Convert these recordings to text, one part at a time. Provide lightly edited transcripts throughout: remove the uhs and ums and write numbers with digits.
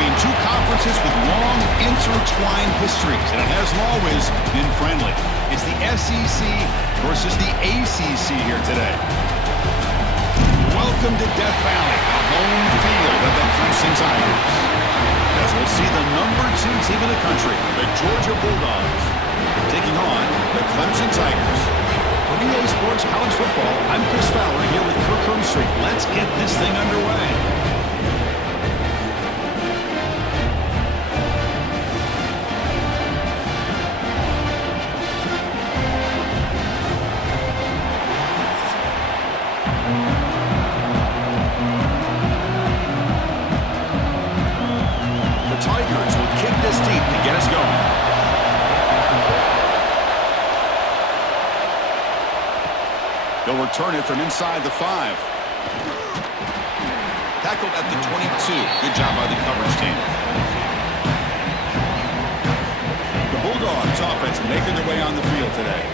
between two conferences with long intertwined histories, and it hasn't always been friendly. It's the SEC versus the ACC here today. Welcome to Death Valley, the home field of the Clemson Tigers. As we'll see the #2 team in the country, the Georgia Bulldogs, taking on the Clemson Tigers. For EA Sports College Football, I'm Chris Fowler here with Kirk Hermstreet. Let's get this thing underway. Tigers will kick this deep to get us going. They'll return it from inside the 5. Tackled at the 22. Good job by the coverage team. The Bulldogs offense making their way on the field today.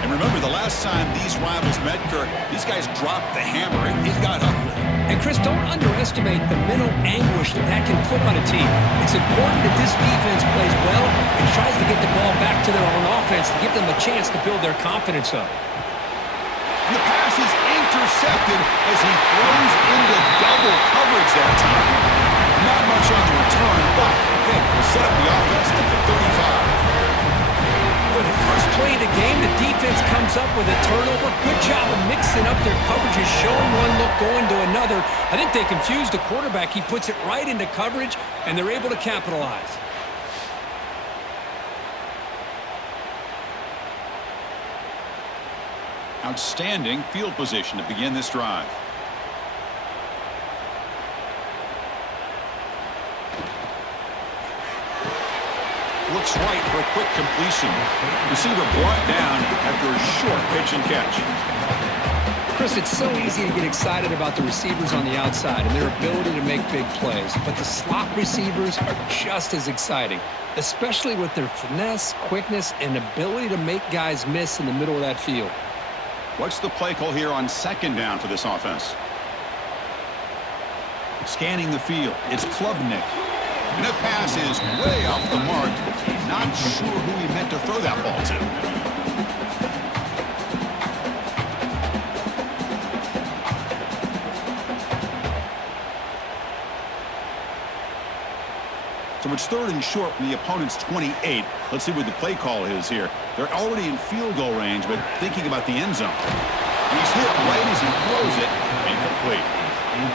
And remember, the last time these rivals met, Kirk, these guys dropped the hammer. It got ugly. And, Chris, don't underestimate the mental anguish that can put on a team. It's important that this defense plays well and tries to get the ball back to their own offense to give them a chance to build their confidence up. And the pass is intercepted as he throws into double coverage that time. Not much on the return, but hey, we'll set up the offense at the 35. For the first play of the game, the defense comes up with a turnover. Good job of mixing up their coverages, showing one look, going to another. I think they confused the quarterback. He puts it right into coverage, and they're able to capitalize. Outstanding field position to begin this drive. Looks right for a quick completion. Receiver brought down after a short pitch and catch. Chris, it's so easy to get excited about the receivers on the outside and their ability to make big plays. But the slot receivers are just as exciting, especially with their finesse, quickness, and ability to make guys miss in the middle of that field. What's the play call here on second down for this offense? Scanning the field, it's Klubnik. And that pass is way off the mark. Not sure who he meant to throw that ball to. So it's third and short from the opponent's 28. Let's see what the play call is here. They're already in field goal range, but thinking about the end zone. He's hit right as he throws it, incomplete.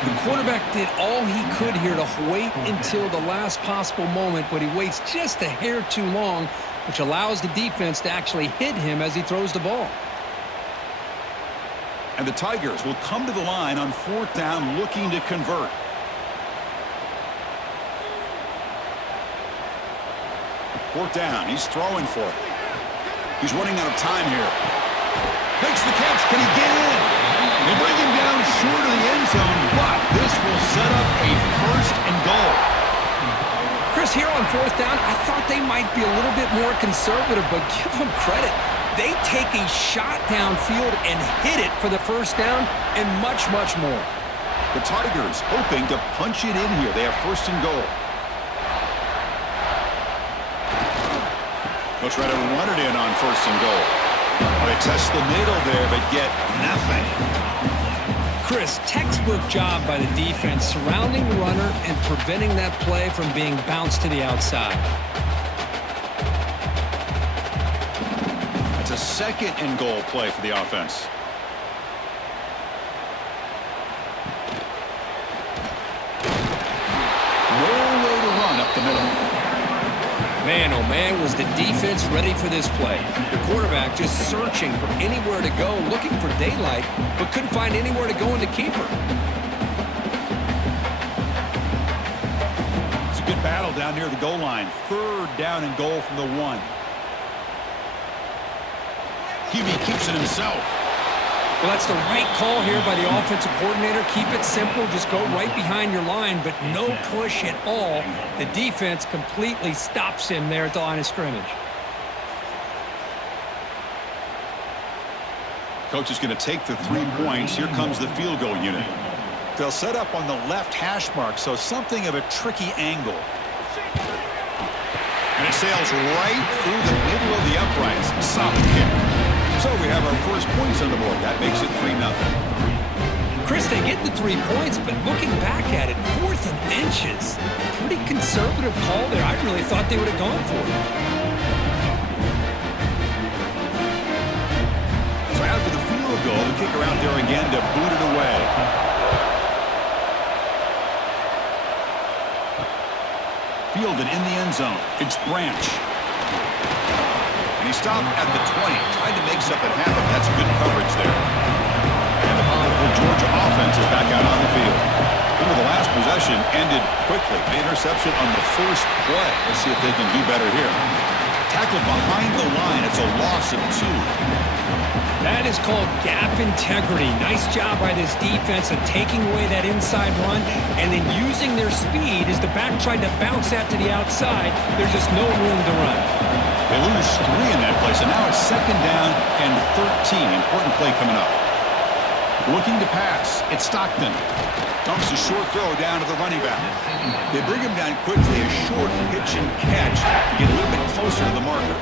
The quarterback did all he could here to wait until the last possible moment, but he waits just a hair too long, which allows the defense to actually hit him as he throws the ball. And the Tigers will come to the line on fourth down looking to convert. Fourth down, he's throwing for it. He's running out of time here. Makes the catch, can he get in? They bring him down short of the end zone, but this will set up a first and goal. Chris, here on fourth down, I thought they might be a little bit more conservative, but give them credit. They take a shot downfield and hit it for the first down and much, much more. The Tigers hoping to punch it in here. They have first and goal. They'll try to run it in on first and goal. They test the middle there, but get nothing. Chris, textbook job by the defense surrounding the runner and preventing that play from being bounced to the outside. That's a second and goal play for the offense. Nowhere to run up the middle. Man, oh man, was the defense ready for this play. The quarterback just searching for anywhere to go, looking for daylight, but couldn't find anywhere to go in the keeper. It's a good battle down near the goal line. Third down and goal from the 1. QB keeps it himself. Well, that's the right call here by the offensive coordinator. Keep it simple. Just go right behind your line, but no push at all. The defense completely stops him there at the line of scrimmage. Coach is going to take the 3 points. Here comes the field goal unit. They'll set up on the left hash mark, so something of a tricky angle. And it sails right through the middle of the uprights. Solid kick. So we have our first points on the board. That makes it 3-0. Chris, they get the 3 points, but looking back at it, 4th and inches. Pretty conservative call there. I really thought they would have gone for it. So after the field goal, the kicker out there again to boot it away. Fielded in the end zone. It's Branch. And he stopped at the 20. Tried to make something happen. That's good coverage there. And the powerful Georgia offense is back out on the field. The last possession ended quickly. An interception on the first play. Let's see if they can do better here. Tackled behind the line. It's a loss of 2. That is called gap integrity. Nice job by this defense of taking away that inside run and then using their speed as the back tried to bounce that to the outside. There's just no room to run. They lose 3 in that play, so now it's 2nd down and 13. Important play coming up. Looking to pass. It's Stockton. Dumps a short throw down to the running back. They bring him down quickly. A short pitch and catch to get a little bit closer to the marker.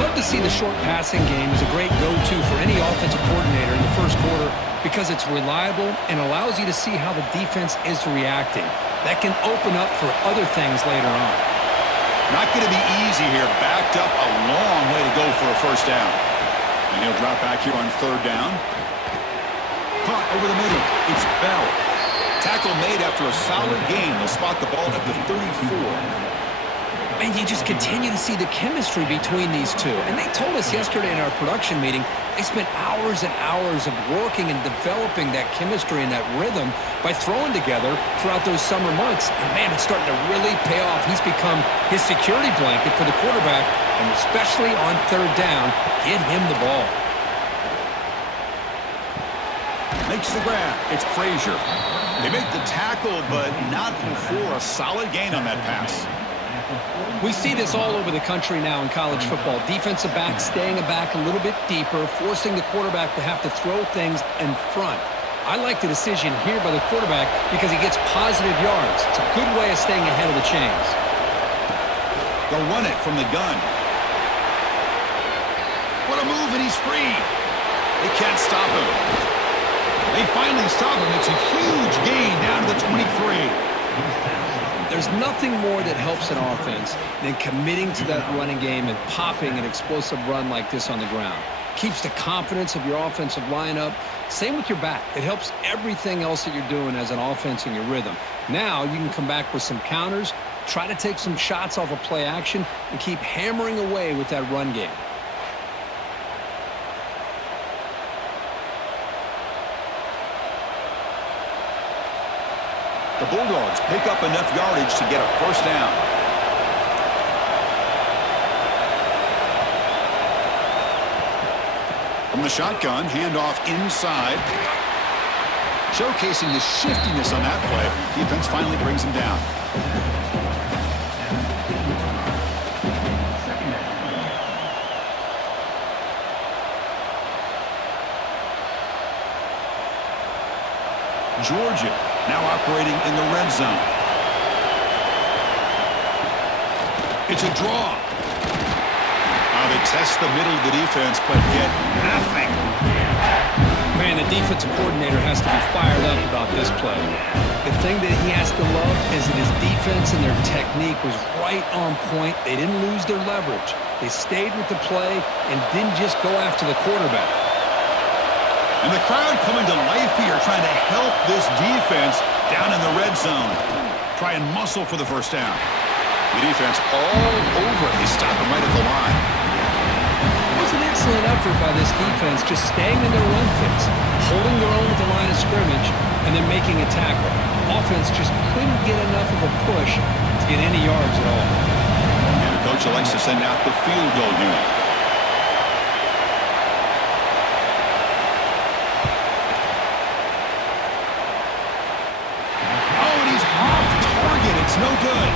Love to see the short passing game as a great go-to for any offensive coordinator in the first quarter because it's reliable and allows you to see how the defense is reacting. That can open up for other things later on. Not going to be easy here. Backed up a long way to go for a first down. And he'll drop back here on 3rd down. Caught over the middle. It's Bell. Tackle made after a solid gain. They'll spot the ball at the 34. And you just continue to see the chemistry between these two. And they told us yesterday in our production meeting, they spent hours and hours of working and developing that chemistry and that rhythm by throwing together throughout those summer months. And, man, it's starting to really pay off. He's become his security blanket for the quarterback, and especially on 3rd down, get him the ball. Makes the grab. It's Frazier. They make the tackle, but not before a solid gain on that pass. We see this all over the country now in college football. Defensive backs staying back a little bit deeper, forcing the quarterback to have to throw things in front. I like the decision here by the quarterback because he gets positive yards. It's a good way of staying ahead of the chains. They'll run it from the gun. What a move, and he's free. They can't stop him. They finally stop him. It's a huge gain down to the 23. There's nothing more that helps an offense than committing to that running game and popping an explosive run like this on the ground. Keeps the confidence of your offensive lineup. Same with your back. It helps everything else that you're doing as an offense in your rhythm. Now you can come back with some counters, try to take some shots off of play action, and keep hammering away with that run game. The Bulldogs pick up enough yardage to get a first down. From the shotgun, handoff inside. Showcasing the shiftiness on that play. Defense finally brings him down. Georgia now operating in the red zone. It's a draw. Now they test the middle of the defense, but get nothing. Man, the defensive coordinator has to be fired up about this play. The thing that he has to love is that his defense and their technique was right on point. They didn't lose their leverage. They stayed with the play and didn't just go after the quarterback. And the crowd coming to life here, trying to help this defense down in the red zone. Try and muscle for the first down. The defense all over it. They stop him right at the line. It was an excellent effort by this defense, just staying in their run fits, holding their own at the line of scrimmage, and then making a tackle. Offense just couldn't get enough of a push to get any yards at all. And the coach likes to send out the field goal unit. It's no good.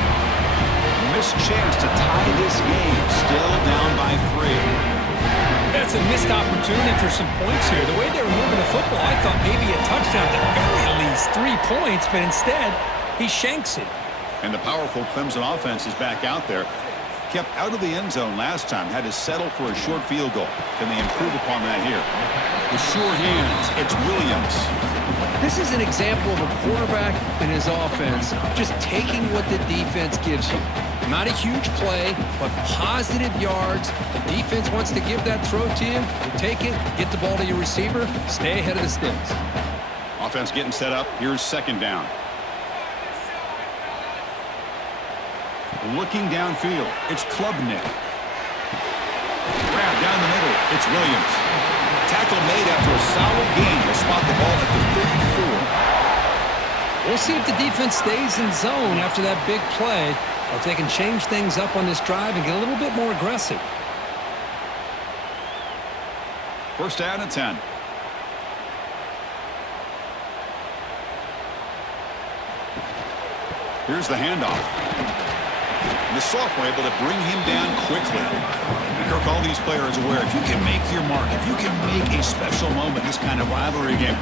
Missed chance to tie this game. Still down by 3. That's a missed opportunity for some points here. The way they were moving the football, I thought maybe a touchdown, at the very least 3 points, but instead, he shanks it. And the powerful Clemson offense is back out there. Kept out of the end zone last time. Had to settle for a short field goal. Can they improve upon that here? The sure hands. It's Williams. This is an example of a quarterback and his offense just taking what the defense gives you. Not a huge play, but positive yards. The defense wants to give that throw to you. You take it, get the ball to your receiver, stay ahead of the sticks. Offense getting set up. Here's second down. Looking downfield, it's Klubnik. Grab down the middle, it's Williams. Tackle made after a solid gain. They'll spot the ball at the 34. We'll see if the defense stays in zone after that big play, or if they can change things up on this drive and get a little bit more aggressive. First down and 10. Here's the handoff. And the sophomore able to bring him down quickly. And Kirk, all these players are aware, if you can make your mark, if you can make a special moment, this kind of rivalry game,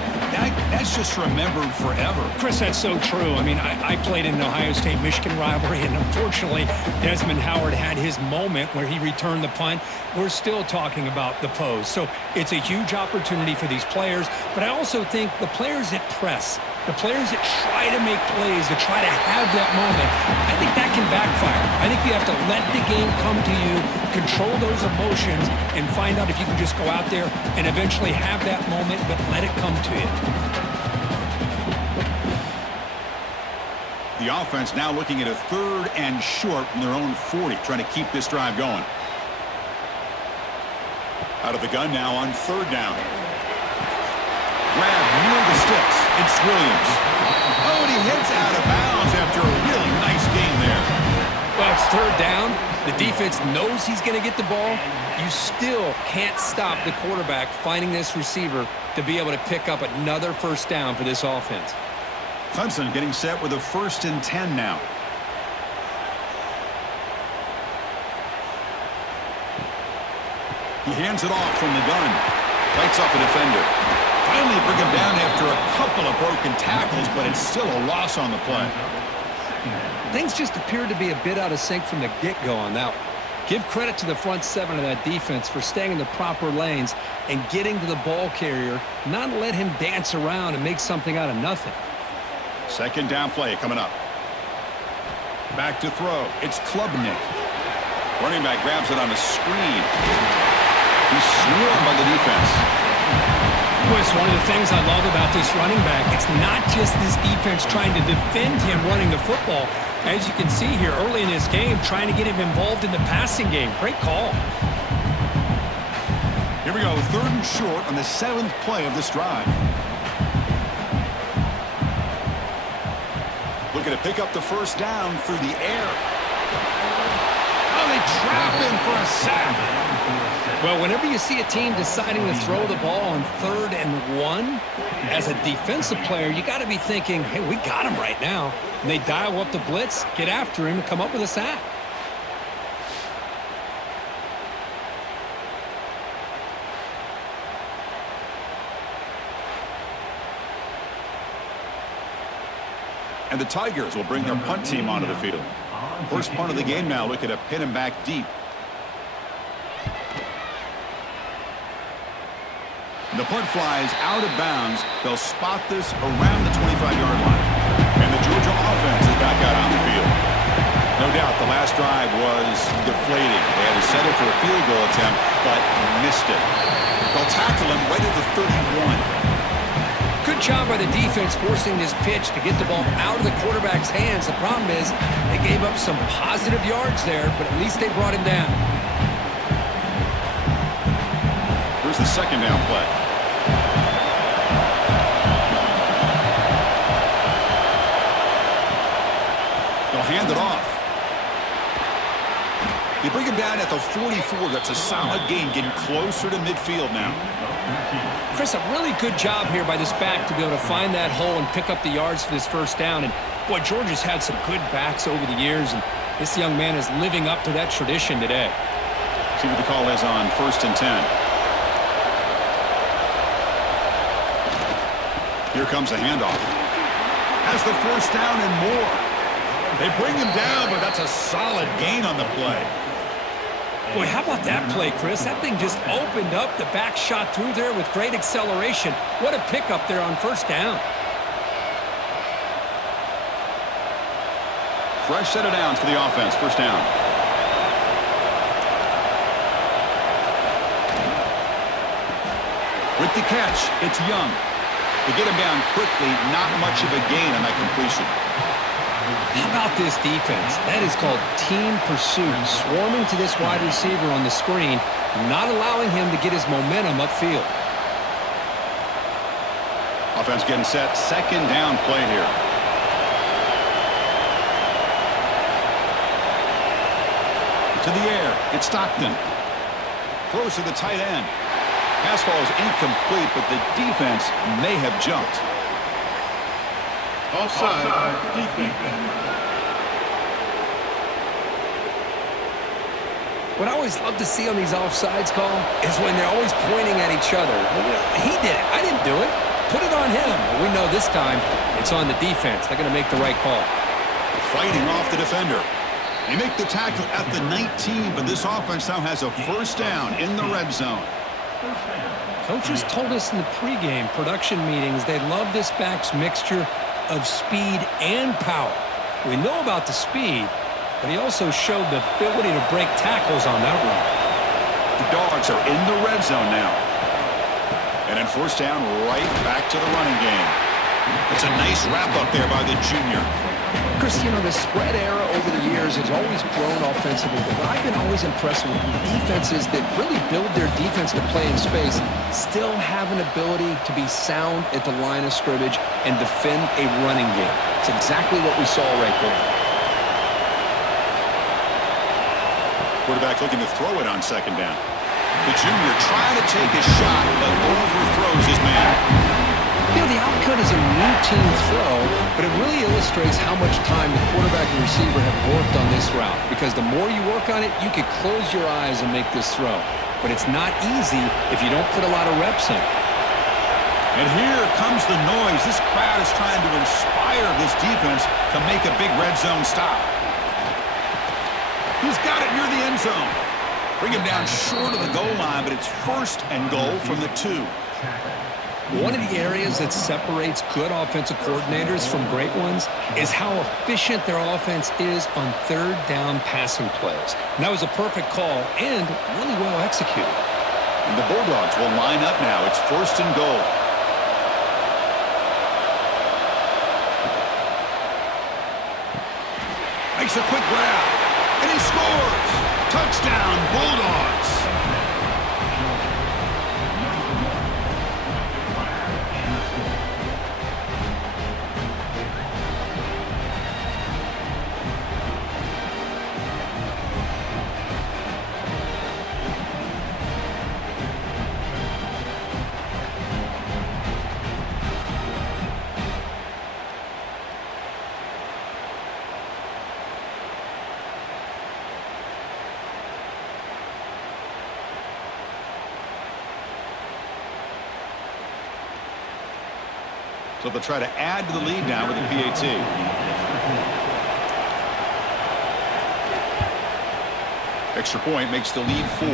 that's just remembered forever. Chris, that's so true. I mean, I played in an Ohio State-Michigan rivalry, and unfortunately, Desmond Howard had his moment where he returned the punt. We're still talking about the pose. So it's a huge opportunity for these players, but I also think the players that press, the players that try to make plays, that try to have that moment, I think that can backfire. I think you have to let the game come to you, control those emotions, and find out if you can just go out there and eventually have that moment, but let it come to you. The offense now looking at a 3rd and short from their own 40, trying to keep this drive going. Out of the gun now on 3rd down. Grab near the sticks. It's Williams. Oh, and he hits out of bounds after a really nice gain there. Well, it's 3rd down. The defense knows he's going to get the ball. You still can't stop the quarterback finding this receiver to be able to pick up another first down for this offense. Clemson getting set with a 1st and 10 now. He hands it off from the gun. Fights off a defender. Finally bring him down after a couple of broken tackles, but it's still a loss on the play. Things just appeared to be a bit out of sync from the get-go on that one. Give credit to the front 7 of that defense for staying in the proper lanes and getting to the ball carrier, not let him dance around and make something out of nothing. Second down play coming up. Back to throw. It's Klubnik. Running back grabs it on a screen. He's swarmed by the defense. Well, it's one of the things I love about this running back. It's not just this defense trying to defend him running the football. As you can see here early in this game, trying to get him involved in the passing game. Great call. Here we go, 3rd and short on the 7th play of this drive. Looking to pick up the first down through the air. Oh, they trap him for a sack. Well, whenever you see a team deciding to throw the ball on 3rd and 1, as a defensive player, you got to be thinking, hey, we got him right now. And they dial up the blitz, get after him, and come up with a sack. And the Tigers will bring their punt team onto the field. First punt of the game now, looking to pin him back deep. The punt flies out of bounds. They'll spot this around the 25-yard line. And the Georgia offense is back out on the field. No doubt the last drive was deflating. They had to settle for a field goal attempt, but missed it. They'll tackle him right at the 31. Good job by the defense forcing this pitch to get the ball out of the quarterback's hands. The problem is they gave up some positive yards there, but at least they brought him down. Here's the second down play. They'll hand it off. You bring him down at the 44. That's a solid gain, getting closer to midfield now. Chris, a really good job here by this back to be able to find that hole and pick up the yards for this first down. And, boy, Georgia's had some good backs over the years, and this young man is living up to that tradition today. See what the call is on 1st and 10. Here comes a handoff. Has the first down and more. They bring him down, but that's a solid gain on the play. Boy, how about that play, Chris? That thing just opened up. The back shot through there with great acceleration. What a pickup there on first down. Fresh set of downs for the offense. First down. With the catch, it's Young. To get him down quickly, not much of a gain on that completion. How about this defense? That is called team pursuit. Swarming to this wide receiver on the screen, not allowing him to get his momentum upfield. Offense getting set. Second down play here. To the air. It's Stockton. Throws to the tight end. Pass ball is incomplete, but the defense may have jumped. Offside defense. What I always love to see on these offsides call is when they're always pointing at each other. He did it. I didn't do it. Put it on him. We know this time it's on the defense. They're going to make the right call. Fighting off the defender. They make the tackle at the 19, but this offense now has a first down in the red zone. Coaches told us in the pregame production meetings they love this back's mixture of speed and power. We know about the speed, but he also showed the ability to break tackles on that route. The Dogs are in the red zone now. And then first down, right back to the running game. It's a nice wrap-up there by the junior. Chris, you know, the spread era over the years has always grown offensively, but I've been always impressed with defenses that really build their defense to play in space, still have an ability to be sound at the line of scrimmage and defend a running game. It's exactly what we saw right there. Quarterback looking to throw it on second down. The junior trying to take a shot, but overthrows his man. You know, the outcut is a routine throw, but it really illustrates how much time the quarterback and receiver have worked on this route. Because the more you work on it, you could close your eyes and make this throw. But it's not easy if you don't put a lot of reps in. And here comes the noise. This crowd is trying to inspire this defense to make a big red zone stop. He's got it near the end zone. Bring him down short of the goal line, but it's first and goal from the 2. One of the areas that separates good offensive coordinators from great ones is how efficient their offense is on third down passing plays. And that was a perfect call and really well executed. And the Bulldogs will line up now. It's first and goal. Makes a quick grab, and he scores! Touchdown, Bulldogs! So they'll try to add to the lead now with the PAT. Extra point makes the lead 4.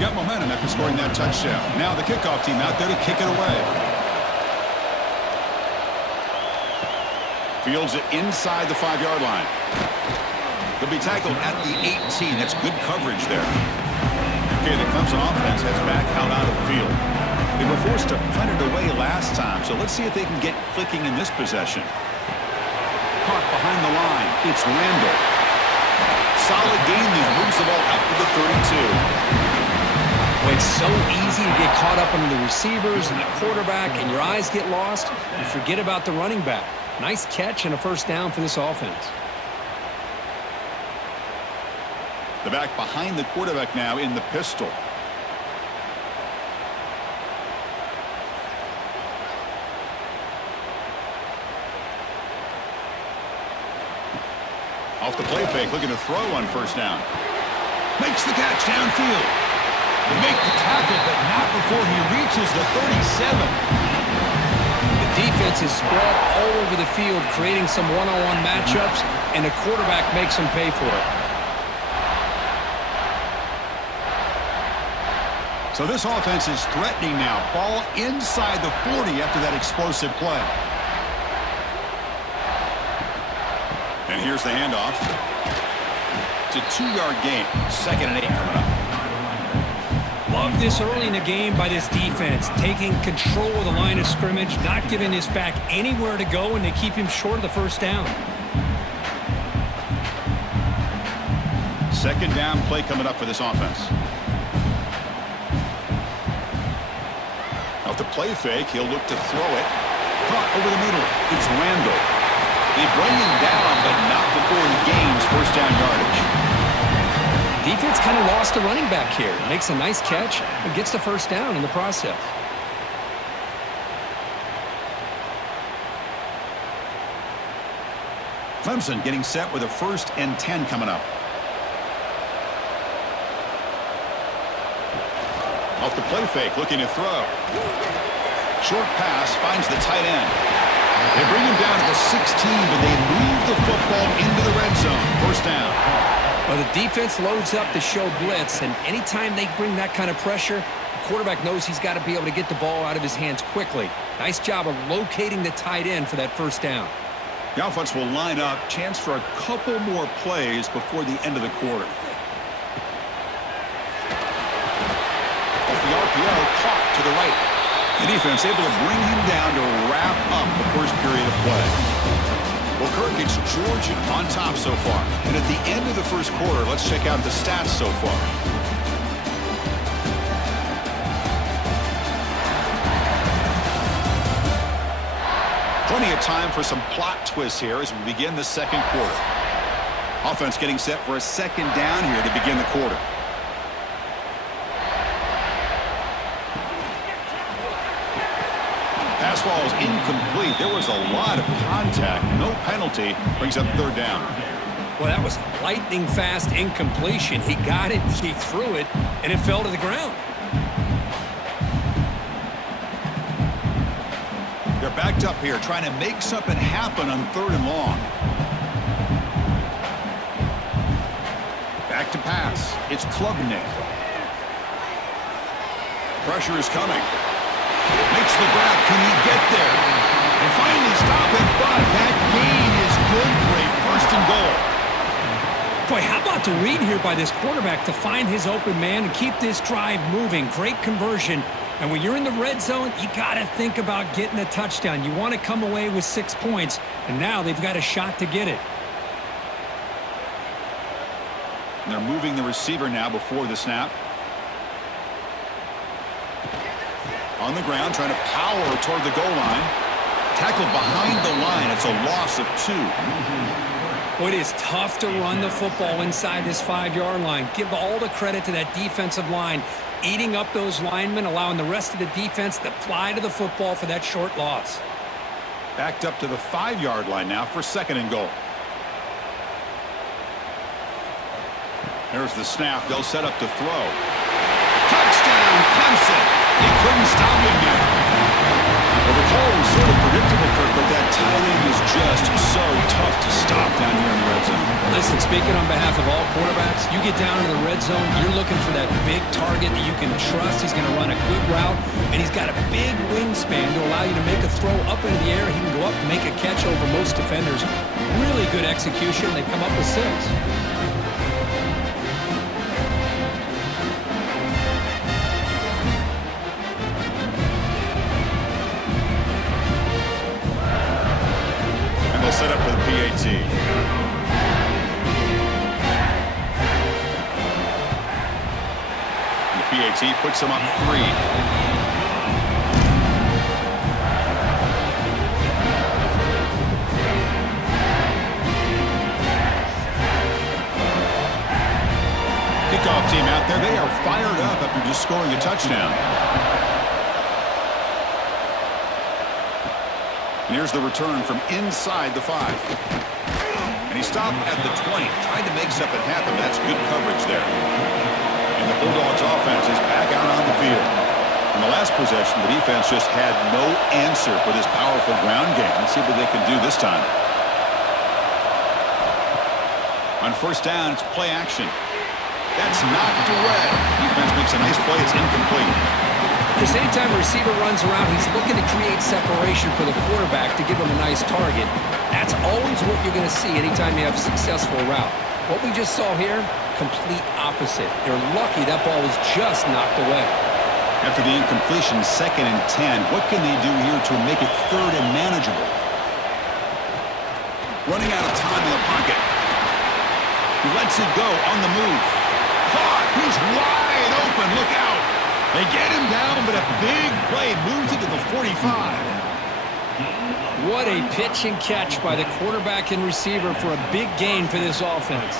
Got momentum after scoring that touchdown. Now the kickoff team out there to kick it away. Fields it inside the 5-yard line. They'll be tackled at the 18. That's good coverage there. Okay, the Clemson offense has back out of the field. They were forced to punt it away last time, so let's see if they can get clicking in this possession. Caught behind the line. It's Randall. Solid gain there. Moves the ball up to the 32. Well, it's so easy to get caught up under the receivers and the quarterback, and your eyes get lost. You forget about the running back. Nice catch and a first down for this offense. The back behind the quarterback now in the pistol. Off the play fake, looking to throw on first down. Makes the catch downfield. They make the tackle, but not before he reaches the 37. The defense is spread all over the field, creating some one-on-one matchups, and the quarterback makes them pay for it. So this offense is threatening now. Ball inside the 40 after that explosive play. And here's the handoff. It's a 2-yard gain. 2nd and 8 coming up. Love this early in the game by this defense, taking control of the line of scrimmage, not giving this back anywhere to go, and they keep him short of the first down. 2nd down play coming up for this offense. Off the play fake, he'll look to throw it. Caught over the middle. It's Randall. They bring him down, but not before he gains first down yardage. Defense kind of lost a running back here. Makes a nice catch and gets the first down in the process. Clemson getting set with a 1st and 10 coming up. Off the play fake, looking to throw. Short pass finds the tight end. They bring him down to the 16, but they move the football into the red zone. First down. Well, the defense loads up to show blitz, and anytime they bring that kind of pressure, the quarterback knows he's got to be able to get the ball out of his hands quickly. Nice job of locating the tight end for that first down. The offense will line up. Chance for a couple more plays before the end of the quarter. Off the RPO, caught to the right. The defense able to bring him down to wrap up the first period of play. Well, Kirk, it's Georgia on top so far. And at the end of the first quarter, let's check out the stats so far. Plenty of time for some plot twists here as we begin the second quarter. Offense getting set for a 2nd down here to begin the quarter. Pass ball is incomplete. There was a lot of contact. No penalty. Brings up 3rd down. Well, that was lightning fast incompletion. He got it, he threw it, and it fell to the ground. They're backed up here trying to make something happen on 3rd and long. Back to pass. It's Klubnik. Pressure is coming. Makes the grab. Can he get there? And finally stop it, but that gain is good for a 1st and goal. Boy, how about the read here by this quarterback to find his open man and keep this drive moving. Great conversion. And when you're in the red zone, you got to think about getting a touchdown. You want to come away with 6 points, and now they've got a shot to get it. And they're moving the receiver now before the snap. On the ground, trying to power toward the goal line. Tackled behind the line. It's a loss of 2. Well, it is tough to run the football inside this 5-yard line. Give all the credit to that defensive line, eating up those linemen, allowing the rest of the defense to fly to the football for that short loss. Backed up to the 5-yard line now for 2nd and goal. There's the snap. They'll set up to throw. Touchdown, Clemson. They couldn't stop him now. Well, the call was sort of predictable, Kirk, but that tight end is just so tough to stop down here in the red zone. Listen, speaking on behalf of all quarterbacks, you get down in the red zone, you're looking for that big target that you can trust. He's going to run a good route, and he's got a big wingspan to allow you to make a throw up into the air. He can go up and make a catch over most defenders. Really good execution. They come up with 6. Set up for the PAT. The PAT puts him up 3. Kickoff team out there. They are fired up after just scoring a touchdown. And here's the return from inside the 5. And he stopped at the 20. Tried to make something happen. That's good coverage there. And the Bulldogs offense is back out on the field. In the last possession, the defense just had no answer for this powerful ground game. Let's see what they can do this time. On first down, it's play action. That's knocked away. Defense makes a nice play. It's incomplete. Because anytime a receiver runs around, he's looking to create separation for the quarterback to give him a nice target. That's always what you're going to see anytime you have a successful route. What we just saw here, complete opposite. They're lucky that ball was just knocked away. After the incompletion, 2nd and 10. What can they do here to make it 3rd and manageable? Running out of time in the pocket. He lets it go on the move. Caught. He's wide open. Look out. They get him down, but a big play moves it to the 45. What a pitch and catch by the quarterback and receiver for a big gain for this offense.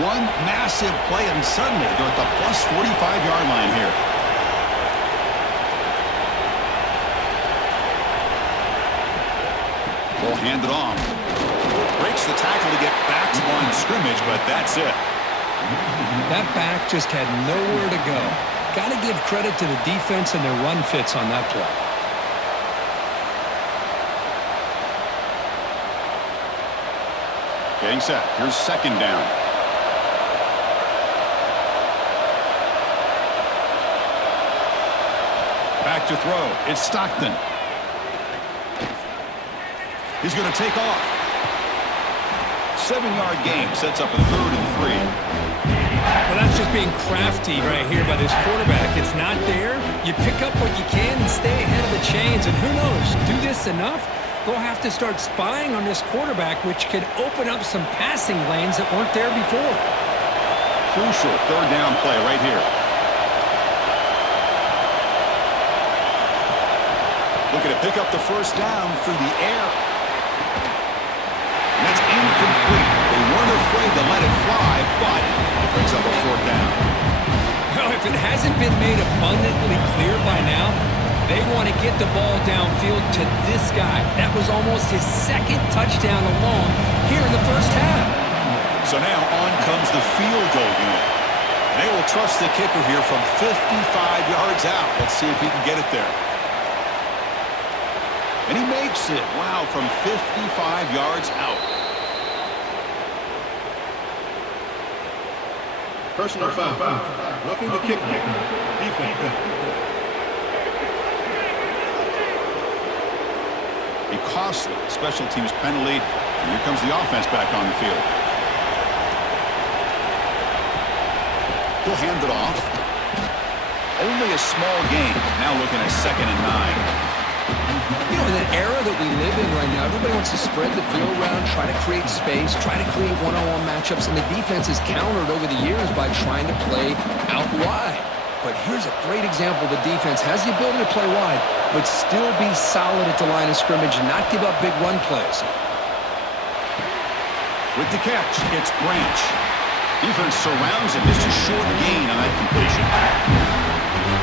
One massive play, and suddenly they're at the plus 45-yard line here. Ball handed off. Breaks the tackle to get back to line of scrimmage, but that's it. That back just had nowhere to go. Got to give credit to the defense and their run fits on that play. Getting set. Here's 2nd down. Back to throw. It's Stockton. He's going to take off. 7-yard gain sets up a 3rd and 3. Well, that's just being crafty right here by this quarterback. It's not there. You pick up what you can and stay ahead of the chains. And who knows, do this enough, they'll have to start spying on this quarterback, which could open up some passing lanes that weren't there before. Crucial 3rd down play right here. Looking to pick up the 1st down through the air. And that's incomplete. They weren't afraid to let it fly, but it brings up a 4th down. Well, if it hasn't been made abundantly clear by now, they want to get the ball downfield to this guy. That was almost his 2nd touchdown alone here in the first half. So now on comes the field goal unit. They will trust the kicker here from 55 yards out. Let's see if he can get it there. And he makes it. Wow, from 55 yards out. Personal foul. Roughing the kicker. Defense. A costly special teams penalty. And here comes the offense back on the field. He'll hand it off. Only a small gain. Now looking at 2nd and 9. You know, in an era that we live in right now, everybody wants to spread the field around, try to create space, try to create one-on-one matchups, and the defense has countered over the years by trying to play out wide. But here's a great example. The defense has the ability to play wide, but still be solid at the line of scrimmage and not give up big run plays. With the catch, it's Branch. Defense surrounds him. Just a short gain on that completion.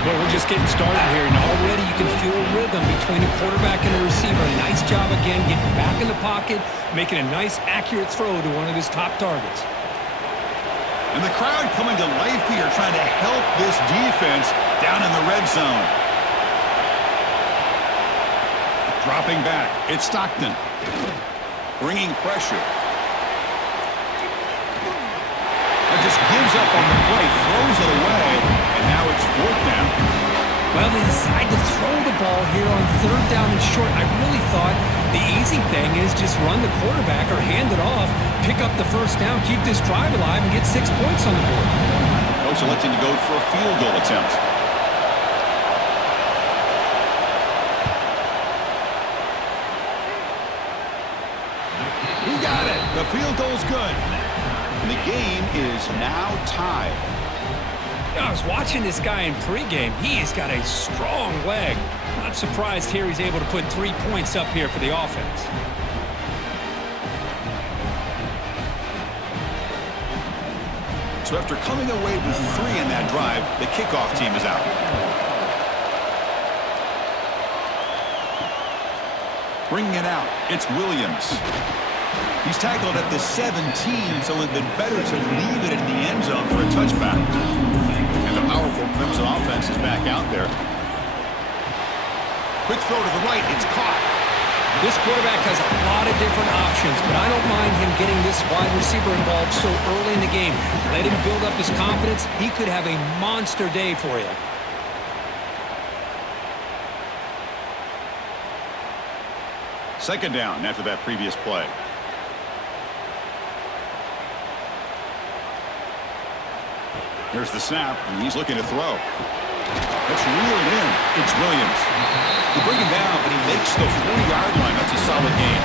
Well, we're just getting started here, and already you can feel a rhythm between a quarterback and a receiver. Nice job again getting back in the pocket, making a nice, accurate throw to one of his top targets. And the crowd coming to life here, trying to help this defense down in the red zone. Dropping back, it's Stockton. Bringing pressure. Just gives up on the play, throws it away, and now it's 4th down. Well, they decide to throw the ball here on 3rd down and short. I really thought the easy thing is just run the quarterback or hand it off, pick up the 1st down, keep this drive alive, and get 6 points on the board. Coach electing to go for a field goal attempt. He got it. The field goal's good. And the game is now tied. I was watching this guy in pregame. He has got a strong leg. Not surprised here he's able to put 3 points up here for the offense. So after coming away with 3 in that drive, the kickoff team is out. Bringing it out, it's Williams. He's tackled at the 17, so it would have been better to leave it in the end zone for a touchback. And the powerful Clemson offense is back out there. Quick throw to the right, it's caught. This quarterback has a lot of different options, but I don't mind him getting this wide receiver involved so early in the game. Let him build up his confidence. He could have a monster day for you. Second down after that previous play. Here's the snap, and he's looking to throw. That's reeled in. It's Williams. They bring him down, but he makes the 40-yard line. That's a solid gain.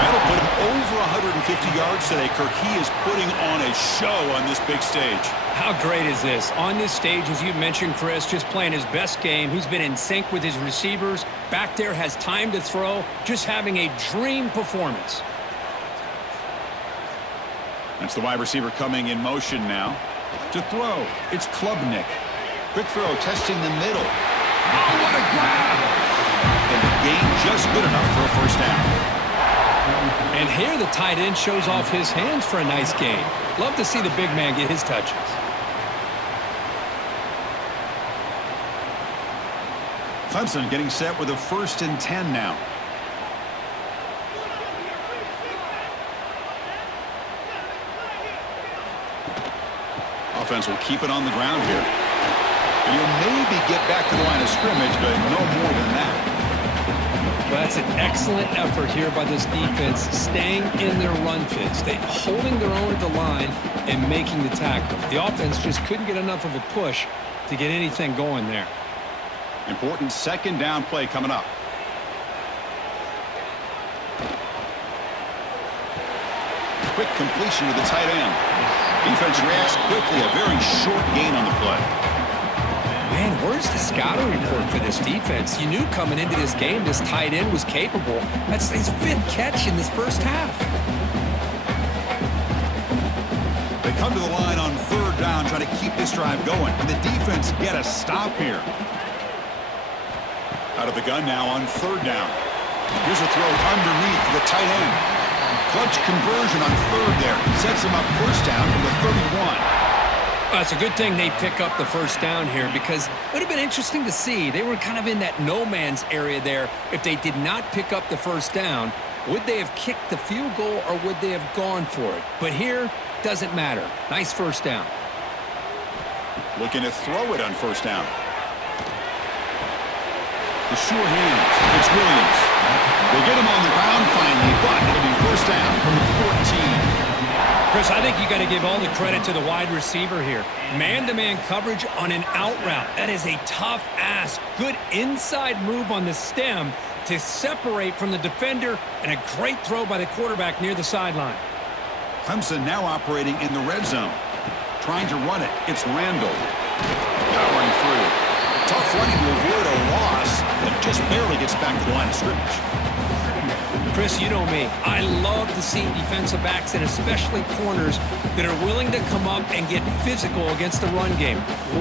That'll put him over 150 yards today, Kirk. He is putting on a show on this big stage. How great is this? On this stage, as you mentioned, Chris, just playing his best game. He's been in sync with his receivers. Back there, has time to throw. Just having a dream performance. That's the wide receiver coming in motion now. To throw, it's Klubnik. Quick throw, testing the middle. Oh, what a grab! And the gain just good enough for a first down. And here the tight end shows off his hands for a nice gain. Love to see the big man get his touches. Clemson getting set with a 1st and 10 now. Offense will keep it on the ground here. And you'll maybe get back to the line of scrimmage, but no more than that. Well, that's an excellent effort here by this defense, staying in their run fits. They holding their own at the line and making the tackle. The offense just couldn't get enough of a push to get anything going there. Important second down play coming up. Quick completion to the tight end. Defense reacts quickly. A very short gain on the play. Man, where's the scouting report for this defense? You knew coming into this game this tight end was capable. That's his 5th catch in this first half. They come to the line on 3rd down, trying to keep this drive going. And the defense get a stop here. Out of the gun now on 3rd down. Here's a throw underneath the tight end. Clutch conversion on 3rd there. Sets him up first down from the 31. Well, it's a good thing they pick up the first down here because it would have been interesting to see. They were kind of in that no man's area there. If they did not pick up the first down, would they have kicked the field goal or would they have gone for it? But here, doesn't matter. Nice first down. Looking to throw it on 1st down. The sure hands. It's Williams. They get him on the ground finally, but it'll be first down from the 14. Chris, I think you got to give all the credit to the wide receiver here. Man-to-man coverage on an out route. That is a tough ask. Good inside move on the stem to separate from the defender, and a great throw by the quarterback near the sideline. Clemson now operating in the red zone. Trying to run it. It's Randall. Powering through. Tough running to avoid a loss, but just barely gets back to the line of scrimmage. Chris, you know me. I love to see defensive backs and especially corners that are willing to come up and get physical against the run game.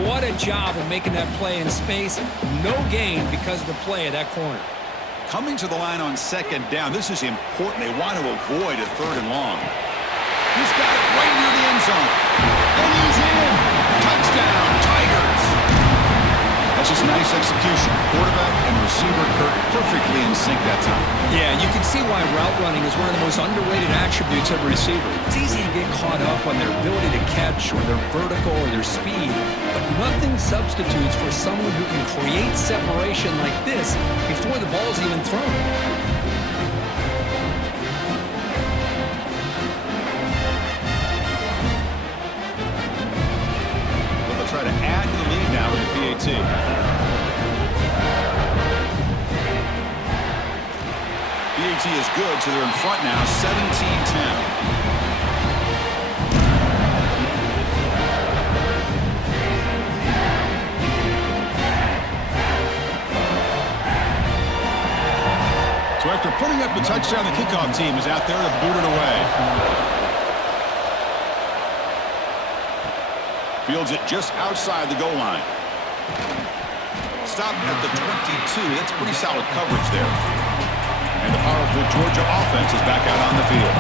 What a job of making that play in space. No gain because of the play of that corner. Coming to the line on 2nd down. This is important. They want to avoid a 3rd and long. He's got it right near the end zone. And he's in. Touchdown, Tigers. That's just nice execution. Quarterback and receiver, Kirk, perfectly in sync that time. Yeah, you can see why route running is one of the most underrated attributes of a receiver. It's easy to get caught up on their ability to catch or their vertical or their speed, but nothing substitutes for someone who can create separation like this before the ball's even thrown. They'll try to add to the lead now with the PAT. PAT is good, so they're in front now, 17-10. So after putting up the touchdown, the kickoff team is out there to boot it away. Fields it just outside the goal line. Stop at the 22. That's pretty solid coverage there. And the powerful Georgia offense is back out on the field.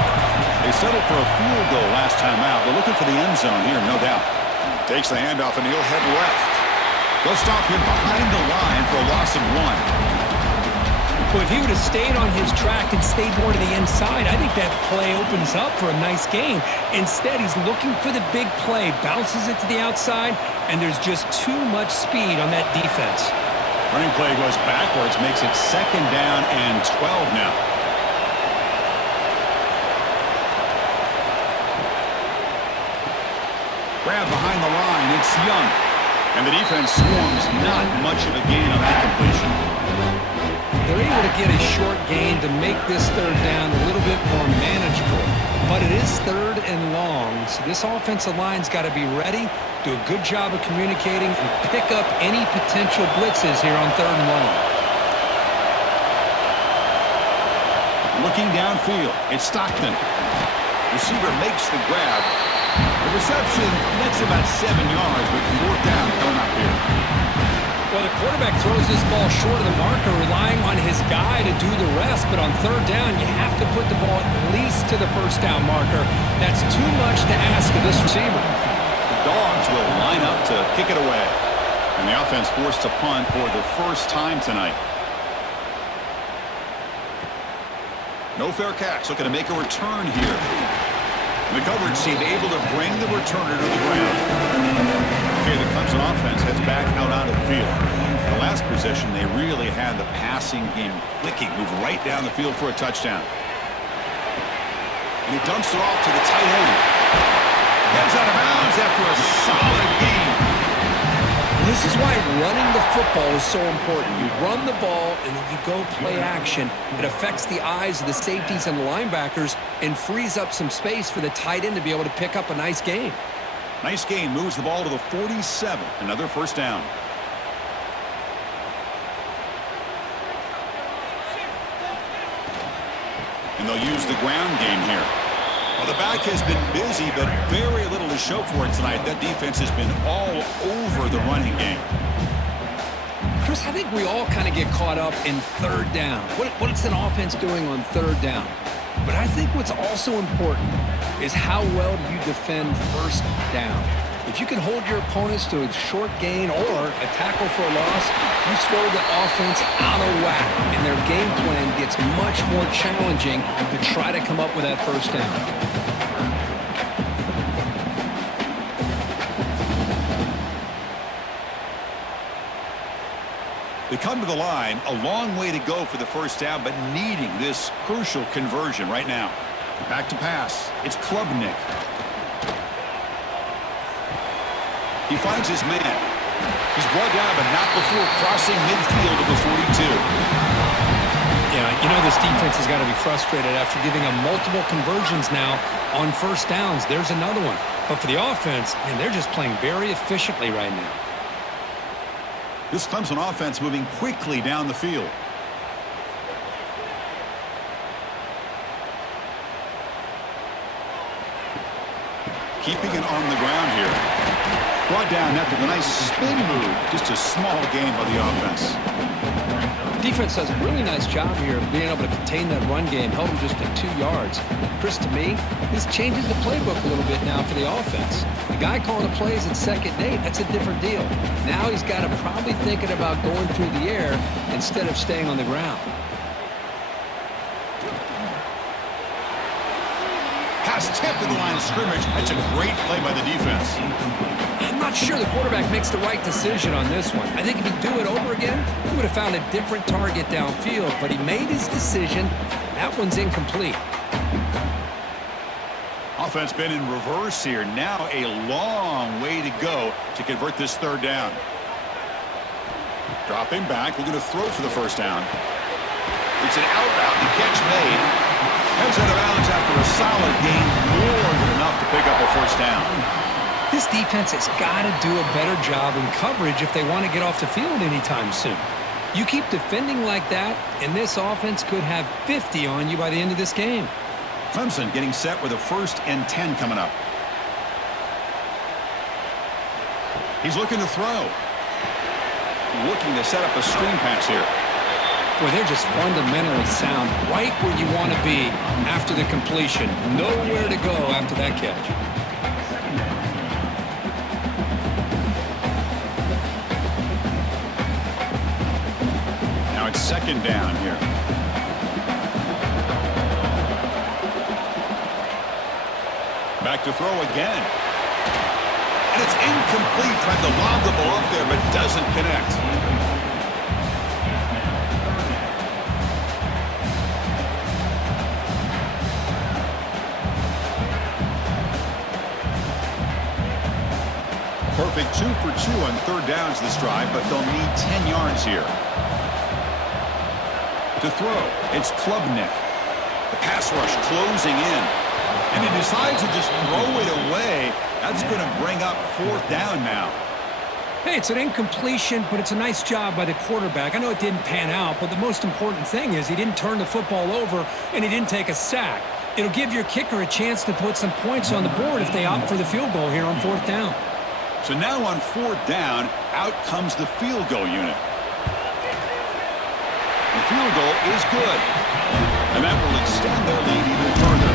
They settled for a field goal last time out. They're looking for the end zone here, no doubt. Takes the handoff and he'll head left. They'll stop him behind the line for a loss of 1. Well, if he would have stayed on his track and stayed more to the inside, I think that play opens up for a nice gain. Instead, he's looking for the big play, bounces it to the outside, and there's just too much speed on that defense. Running play goes backwards, makes it 2nd down and 12 now. Grab behind the line, it's Young. And the defense swarms, not much of a gain on that completion. They're able to get a short gain to make this 3rd down a little bit more manageable. But it is 3rd and long, so this offensive line's got to be ready, do a good job of communicating, and pick up any potential blitzes here on 3rd and long. Looking downfield, it's Stockton. Receiver makes the grab. The reception nets about 7 yards, but 4th down coming up here. Well, the quarterback throws this ball short of the marker, relying on his guy to do the rest. But on 3rd down, you have to put the ball at least to the 1st down marker. That's too much to ask of this receiver. The Dawgs will line up to kick it away. And the offense forced to punt for the first time tonight. No fair catch. Looking to make a return here. And the coverage team able to bring the returner to the ground. Okay, the Clemson offense heads back out onto the field. The last possession, they really had the passing game clicking. Moved right down the field for a touchdown. And he dumps it off to the tight end. Heads out of bounds after a solid game. This is why running the football is so important. You run the ball, and then you go play action. It affects the eyes of the safeties and the linebackers and frees up some space for the tight end to be able to pick up a nice gain. Nice gain, moves the ball to the 47. Another 1st down. And they'll use the ground game here. Well, the back has been busy, but very little to show for it tonight. That defense has been all over the running game. Chris, I think we all kind of get caught up in 3rd down. What's an offense doing on 3rd down? But I think what's also important is how well do you defend 1st down. If you can hold your opponents to a short gain or a tackle for a loss, you throw the offense out of whack, and their game plan gets much more challenging to try to come up with that 1st down. They come to the line, a long way to go for the 1st down, but needing this crucial conversion right now. Back to pass. It's Klubnik. He finds his man. He's brought down, but not before crossing midfield of the 42. Yeah, you know this defense has got to be frustrated after giving them multiple conversions now on 1st downs. There's another one. But for the offense, man, they're just playing very efficiently right now. This Clemson offense moving quickly down the field. Keeping it on the ground here. Brought down after the nice spin move. Just a small gain by the offense. Defense does a really nice job here of being able to contain that run game, held them just at 2 yards. Chris, to me, this changes the playbook a little bit now for the offense. The guy calling the plays at 2nd and 8, that's a different deal. Now he's got to probably thinking about going through the air instead of staying on the ground. Pass tipped to the line of scrimmage. That's a great play by the defense. I'm not sure the quarterback makes the right decision on this one. I think if he'd do it over again, he would have found a different target downfield, but he made his decision. That one's incomplete. Offense been in reverse here. Now a long way to go to convert this 3rd down. Dropping back, looking to throw for the 1st down. It's an outbound. The catch made. Heads out of bounds after a solid gain, more than enough to pick up a 1st down. This defense has got to do a better job in coverage if they want to get off the field anytime soon. You keep defending like that, and this offense could have 50 on you by the end of this game. Clemson getting set with a 1st and 10 coming up. He's looking to throw. Looking to set up a screen pass here. Boy, they're just fundamentally sound, right where you want to be after the completion. Nowhere to go after that catch. Now it's second down here. Back to throw again. And it's incomplete. Tried to lob the ball up there, but doesn't connect. Perfect 2 for 2 on third downs this drive, but they'll need 10 yards here. To throw, it's Klubnik. The pass rush closing in. And he decides to just throw it away. That's going to bring up fourth down now. Hey, it's an incompletion, but it's a nice job by the quarterback. I know it didn't pan out, but the most important thing is he didn't turn the football over and he didn't take a sack. It'll give your kicker a chance to put some points on the board if they opt for the field goal here on fourth down. So now on fourth down, out comes the field goal unit. The field goal is good. And that will extend their lead even further.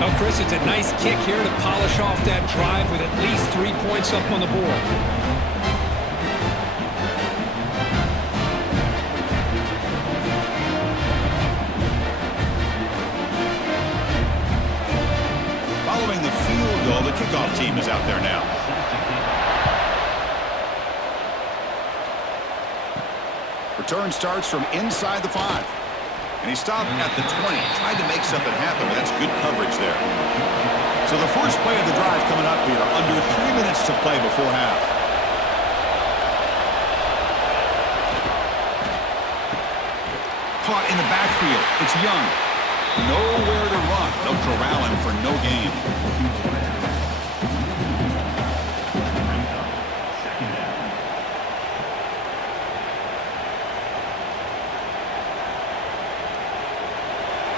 Well, Chris, it's a nice kick here to polish off that drive with at least 3 points up on the board. Following the field goal, the kickoff team is out there now. Return starts from inside the 5. And he stopped at the 20. Tried to make something happen, but that's good coverage there. So the first play of the drive coming up here. Under 3 minutes to play before half. Caught in the backfield. It's Young. Nowhere to run. They'll corral him for no gain.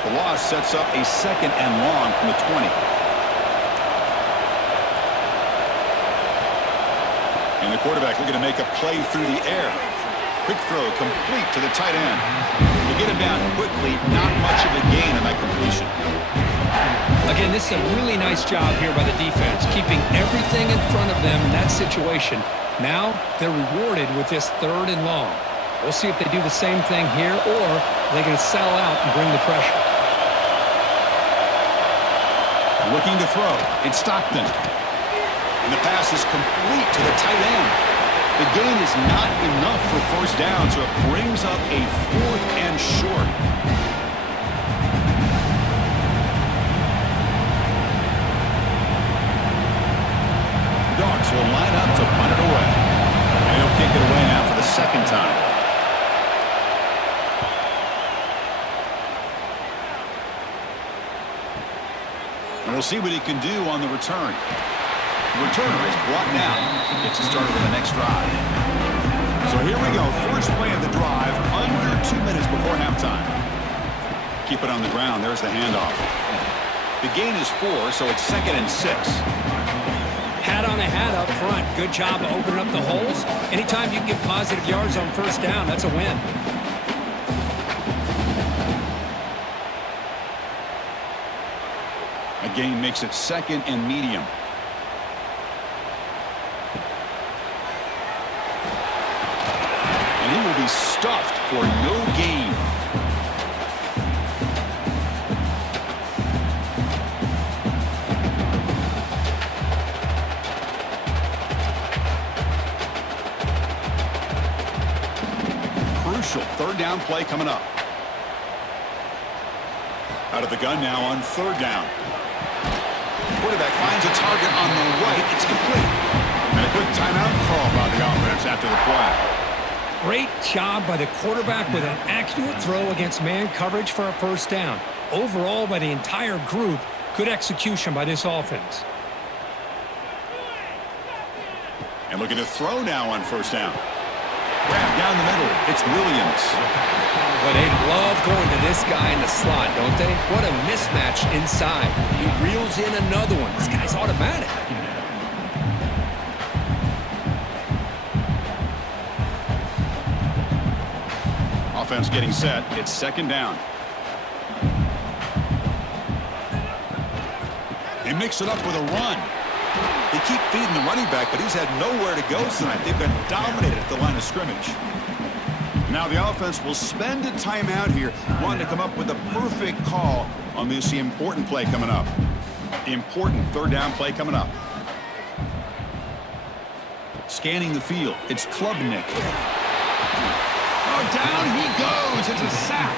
The loss sets up a second and long from the 20. And the quarterback looking to make a play through the air. Quick throw complete to the tight end. To get him down quickly, not much of a gain on that completion. Again, this is a really nice job here by the defense, keeping everything in front of them in that situation. Now they're rewarded with this third and long. We'll see if they do the same thing here, or they're going to settle out and bring the pressure. Looking to throw. It's Stockton. And the pass is complete to the tight end. The gain is not enough for first down, so it brings up a fourth and short. Dawgs will line up to punt it away. And he'll kick it away now for the second time. And we'll see what he can do on the return. The returner is brought down. Gets it started with the next drive. So here we go. First play of the drive. Under 2 minutes before halftime. Keep it on the ground. There's the handoff. The gain is 4, so it's second and 6. Hat on a hat up front. Good job of opening up the holes. Anytime you can get positive yards on first down, that's a win. A gain makes it second and medium. And he will be stuffed for no gain. Crucial third down play coming up. Out of the gun now on third down. Quarterback finds a target on the right. It's complete. And a quick timeout call by the offense after the play. Great job by the quarterback with an accurate throw against man coverage for a first down. Overall, by the entire group, good execution by this offense. And looking to throw now on first down. Grab down the middle. It's Williams. Well, they love going to this guy in the slot, don't they? What a mismatch inside. He reels in another one. This guy's automatic. offense getting set. It's second down. They mix it up with a run. They keep feeding the running back, but he's had nowhere to go tonight. They've been dominated at the line of scrimmage. Now the offense will spend a timeout here, wanting to come up with a perfect call on this important play coming up. Important third down play coming up. Scanning the field, it's Klubnik. Oh, down he goes. It's a sack.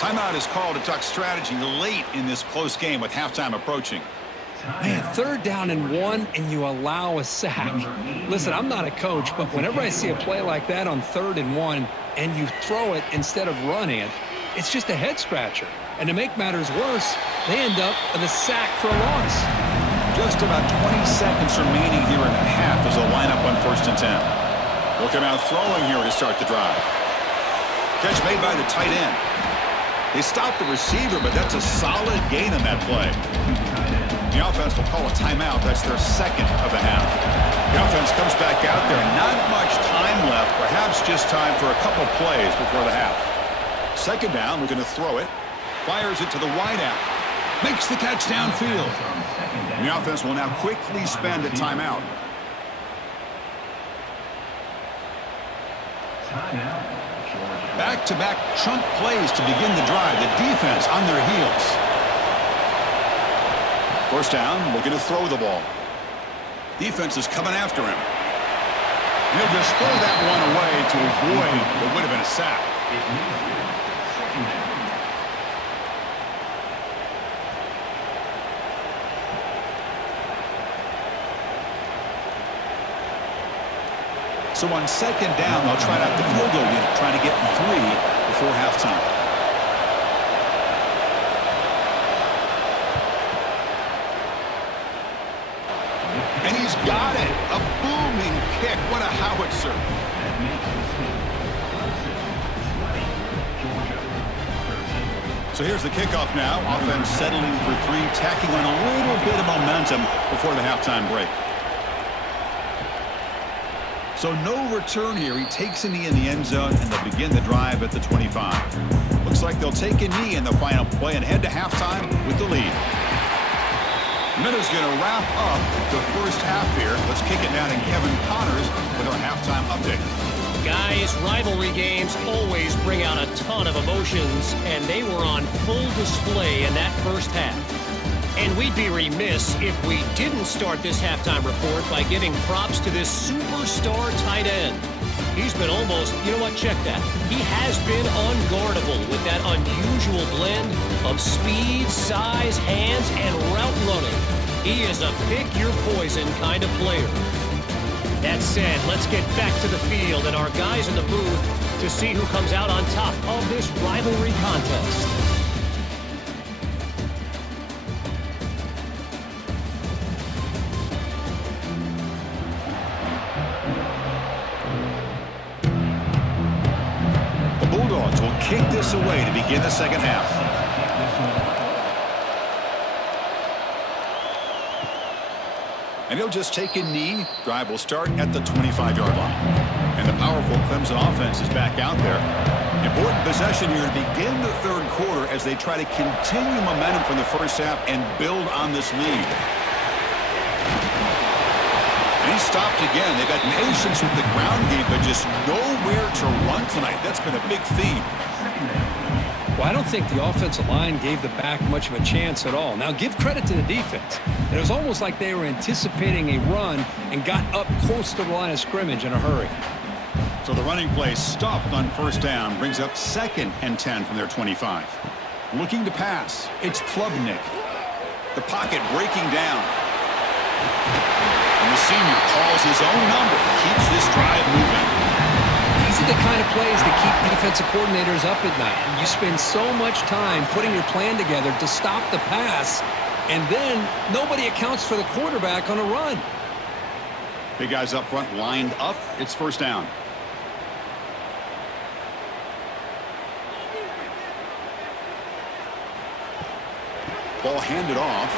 Timeout is called to talk strategy late in this close game with halftime approaching. Man, third down and 1, and you allow a sack. Listen, I'm not a coach, but whenever I see a play like that on 3rd and 1, and you throw it instead of running it, it's just a head-scratcher. And to make matters worse, they end up with a sack for a loss. Just about 20 seconds remaining here in the half as a lineup on 1st and 10. They'll come out throwing here to start the drive. Catch made by the tight end. They stopped the receiver, but that's a solid gain on that play. The offense will call a timeout. That's their second of the half. The offense comes back out there. Not much time left. Perhaps just time for a couple plays before the half. Second down. We're going to throw it. Fires it to the wideout. Makes the catch downfield. And the offense will now quickly spend a timeout. Back-to-back chunk plays to begin the drive. The defense on their heels. First down, looking to throw the ball. Defense is coming after him. He'll just throw that one away to avoid what would have been a sack. So on second down, they'll try out the field goal unit, trying to get 3 before halftime. And he's got it. A booming kick. What a howitzer. So here's the kickoff now. Offense settling for 3, tacking on a little bit of momentum before the halftime break. So no return here. He takes a knee in the end zone, and they'll begin the drive at the 25. Looks like they'll take a knee in the final play and head to halftime with the lead. Minuta's going to wrap up the first half here. Let's kick it down to Kevin Connors with our halftime update. Guys, rivalry games always bring out a ton of emotions, and they were on full display in that first half. And we'd be remiss if we didn't start this halftime report by giving props to this superstar tight end. He's been almost, you know what, check that. He has been unguardable with that unusual blend of speed, size, hands, and route running. He is a pick-your-poison kind of player. That said, let's get back to the field and our guys in the booth to see who comes out on top of this rivalry contest. Dawgs will kick this away to begin the second half. And he'll just take a knee. Drive will start at the 25-yard line. And the powerful Clemson offense is back out there. Important possession here to begin the third quarter as they try to continue momentum from the first half and build on this lead. And he stopped again. They've had patience with the ground game, but just nowhere to run tonight. That's been a big theme. Well, I don't think the offensive line gave the back much of a chance at all. Now, give credit to the defense. It was almost like they were anticipating a run and got up close to the line of scrimmage in a hurry. So the running play stopped on first down, brings up 2nd and 10 from their 25. Looking to pass, it's Klubnik. The pocket breaking down. And the senior calls his own number, keeps this drive moving. These are the kind of plays that keep defensive coordinators up at night. You spend so much time putting your plan together to stop the pass, and then nobody accounts for the quarterback on a run. Big guys up front lined up. It's first down. Ball handed off.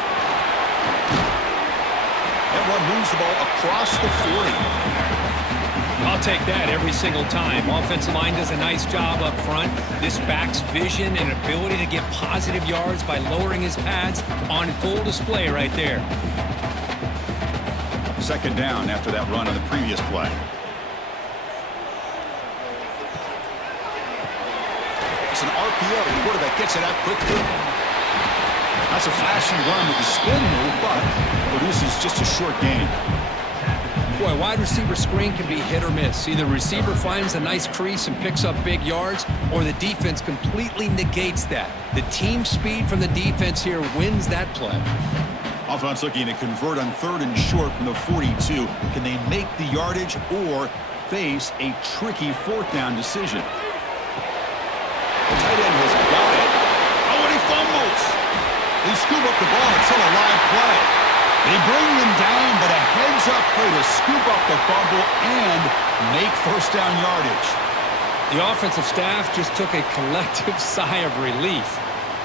That one moves the ball across the 40. I'll take that every single time. Offensive line does a nice job up front. This back's vision and ability to get positive yards by lowering his pads on full display right there. Second down after that run on the previous play. It's an RPO. The quarterback gets it out quickly. That's a flashy run with the spin move, but produces just a short gain. Boy, wide receiver screen can be hit or miss. Either receiver finds a nice crease and picks up big yards, or the defense completely negates that. The team speed from the defense here wins that play. Offense looking to convert on 3rd and short from the 42. Can they make the yardage or face a tricky 4th down decision? The tight end has got it. Oh, and he fumbles. They scoop up the ball. It's still a live play. They bring them down, but a heads-up play to scoop up the fumble and make 1st down yardage. The offensive staff just took a collective sigh of relief.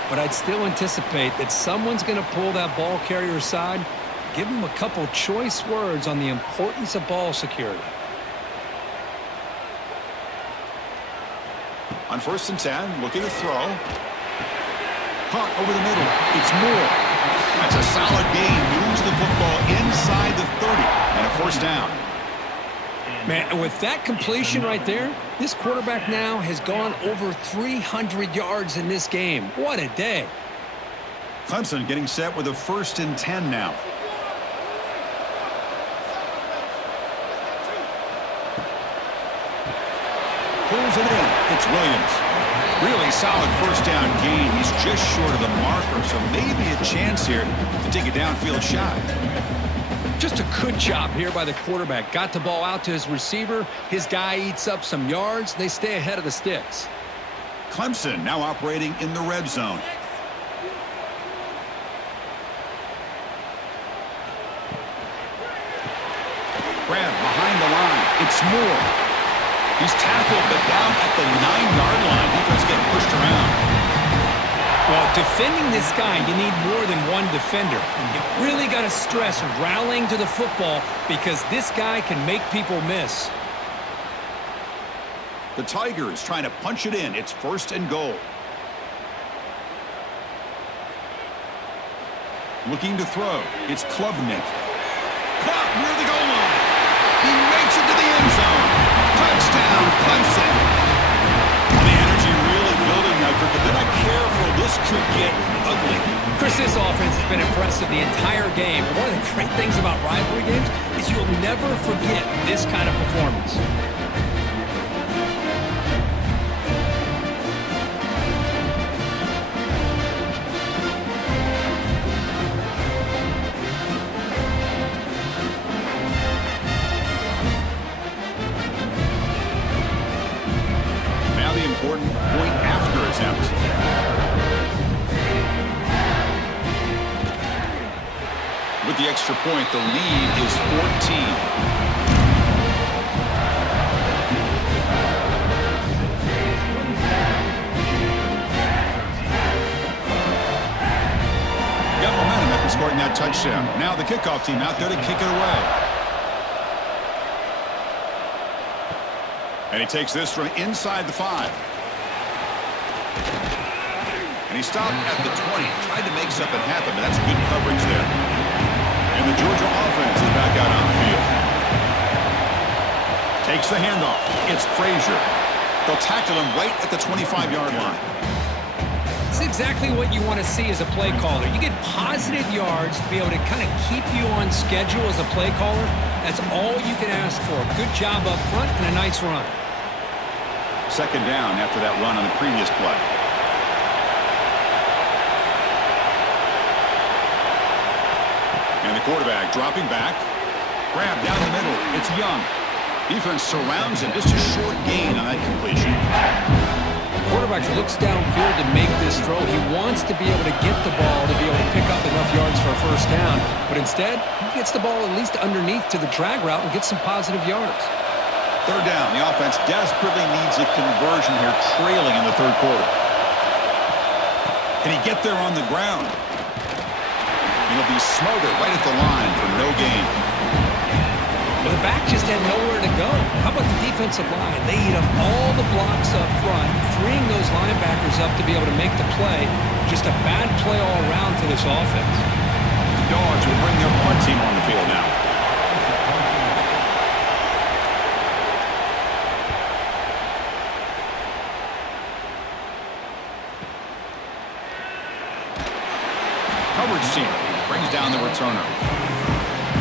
But I'd still anticipate that someone's going to pull that ball carrier aside, give him a couple choice words on the importance of ball security. On 1st and 10, looking to throw. Caught over the middle. It's Moore. That's a solid gain. Moves the football inside the 30 and a 1st down. Man, with that completion right there, this quarterback now has gone over 300 yards in this game. What a day. Clemson getting set with a 1st and 10 now. Pulls it in. It's Williams. Really solid 1st down gain. He's just short of the marker, so maybe a chance here to take a downfield shot. Just a good job here by the quarterback. Got the ball out to his receiver. His guy eats up some yards. They stay ahead of the sticks. Clemson now operating in the red zone. Grab behind the line. It's Moore. He's tackled, but down at the 9-yard line. Defense getting pushed around. Well, defending this guy, you need more than one defender. You really got to stress rallying to the football because this guy can make people miss. The Tigers trying to punch it in. It's 1st and goal. Looking to throw. It's Klubnik. Caught near the goal line. He makes it to the end zone. Touchdown, Clemson. The energy really building now, but they're not careful. This could get ugly. Chris, this offense has been impressive the entire game. And one of the great things about rivalry games is you'll never forget this kind of performance. Important point after attempt. With the extra point, the lead is 14. Got momentum after scoring that touchdown. Now the kickoff team out there to kick it away. And he takes this from inside the 5. And he stopped at the 20. Tried to make something happen, but that's good coverage there. And the Georgia offense is back out on the field. Takes the handoff. It's Frazier. They'll tackle him right at the 25-yard line. It's exactly what you want to see as a play caller. You get positive yards to be able to kind of keep you on schedule as a play caller. That's all you can ask for. Good job up front and a nice run. Second down after that run on the previous play. And the quarterback dropping back. Grab down the middle. It's Young. Defense surrounds him. Just a short gain on that completion. Quarterback looks downfield to make this throw. He wants to be able to get the ball to be able to pick up enough yards for a 1st down. But instead, he gets the ball at least underneath to the drag route and gets some positive yards. 3rd down. The offense desperately needs a conversion here, trailing in the 3rd quarter. Can he get there on the ground? He'll be smothered right at the line for no gain. Well, the back just had nowhere to go. How about the defensive line? They eat up all the blocks up front, freeing those linebackers up to be able to make the play. Just a bad play all around for this offense. Dawgs will bring their punt team on the field now. Coverage team brings down the returner.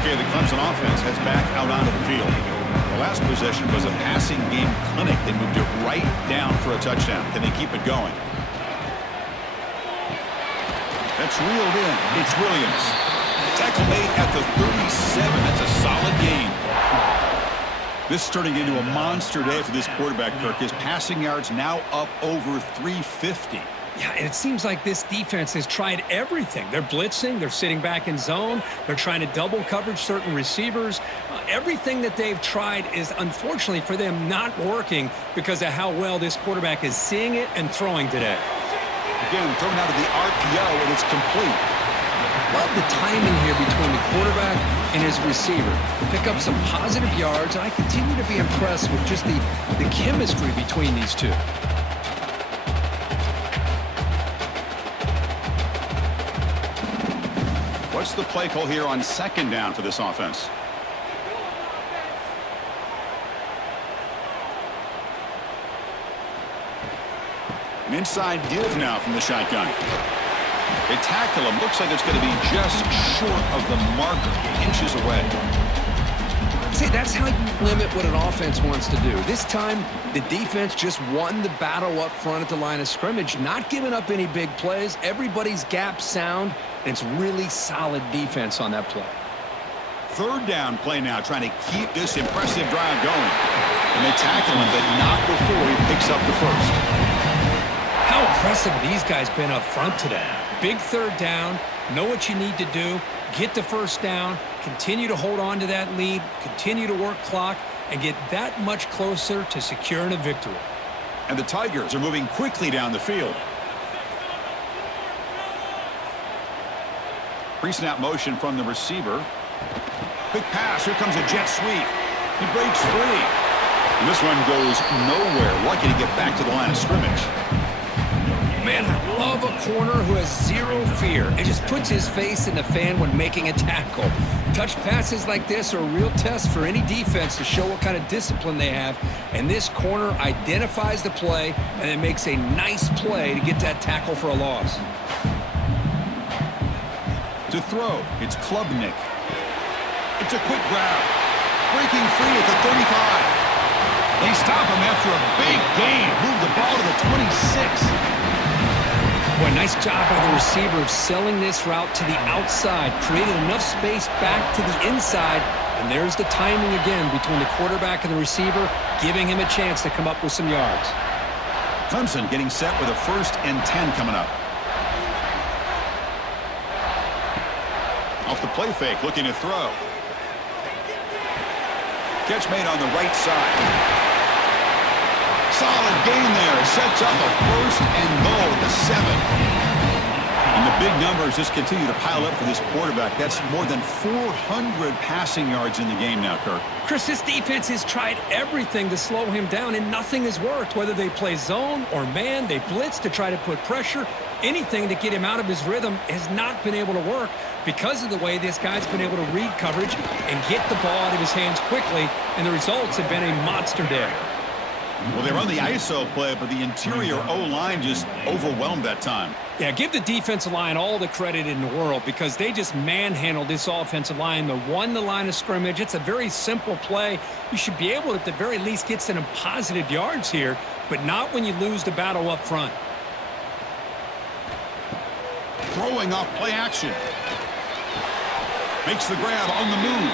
Okay, the Clemson offense heads back out onto the field. The last possession was a passing game clinic. They moved it right down for a touchdown. Can they keep it going? That's reeled in. It's Williams. Tackle made at the 37. That's a solid gain. This is turning into a monster day for this quarterback, Kirk. His passing yards now up over 350. Yeah, and it seems like this defense has tried everything. They're blitzing. They're sitting back in zone. They're trying to double coverage certain receivers. Everything that they've tried is, unfortunately for them, not working because of how well this quarterback is seeing it and throwing today. Again, thrown out of the RPO, and it's complete. Love the timing here between the quarterback and his receiver. Pick up some positive yards, and I continue to be impressed with just the chemistry between these two. What's the play call here on second down for this offense? An inside give now from the shotgun. They tackle him. Looks like it's going to be just short of the marker, inches away. See, that's how you limit what an offense wants to do. This time, the defense just won the battle up front at the line of scrimmage, not giving up any big plays. Everybody's gap sound, and it's really solid defense on that play. Third down play now, trying to keep this impressive drive going. And they tackle him, but not before he picks up the first. How impressive these guys been up front today. Big third down, know what you need to do, get the first down, continue to hold on to that lead, continue to work clock, and get that much closer to securing a victory. And the Tigers are moving quickly down the field. Pre-snap motion from the receiver. Quick pass, here comes a jet sweep. He breaks free. And this one goes nowhere. Lucky to get back to the line of scrimmage. Man, I love a corner who has zero fear and just puts his face in the fan when making a tackle. Touch passes like this are a real test for any defense to show what kind of discipline they have. And this corner identifies the play and then makes a nice play to get that tackle for a loss. To throw, it's Klubnik. It's a quick grab. Breaking free at the 35. They stop him after a big gain. Move the ball to the 26. Boy, nice job by the receiver of selling this route to the outside, created enough space back to the inside, and there's the timing again between the quarterback and the receiver, giving him a chance to come up with some yards. Clemson getting set with a 1st and 10 coming up. Off the play fake, looking to throw. Catch made on the right side. Solid gain there. Sets up a 1st and goal at the 7. And the big numbers just continue to pile up for this quarterback. That's more than 400 passing yards in the game now, Kirk. Chris, this defense has tried everything to slow him down, and nothing has worked. Whether they play zone or man, they blitz to try to put pressure. Anything to get him out of his rhythm has not been able to work because of the way this guy's been able to read coverage and get the ball out of his hands quickly, and the results have been a monster day. Well, they run the ISO play, but the interior O-line just overwhelmed that time. Yeah, give the defensive line all the credit in the world because they just manhandled this offensive line. They won the line of scrimmage. It's a very simple play. You should be able to, at the very least, get some positive yards here, but not when you lose the battle up front. Throwing off play action. Makes the grab on the move.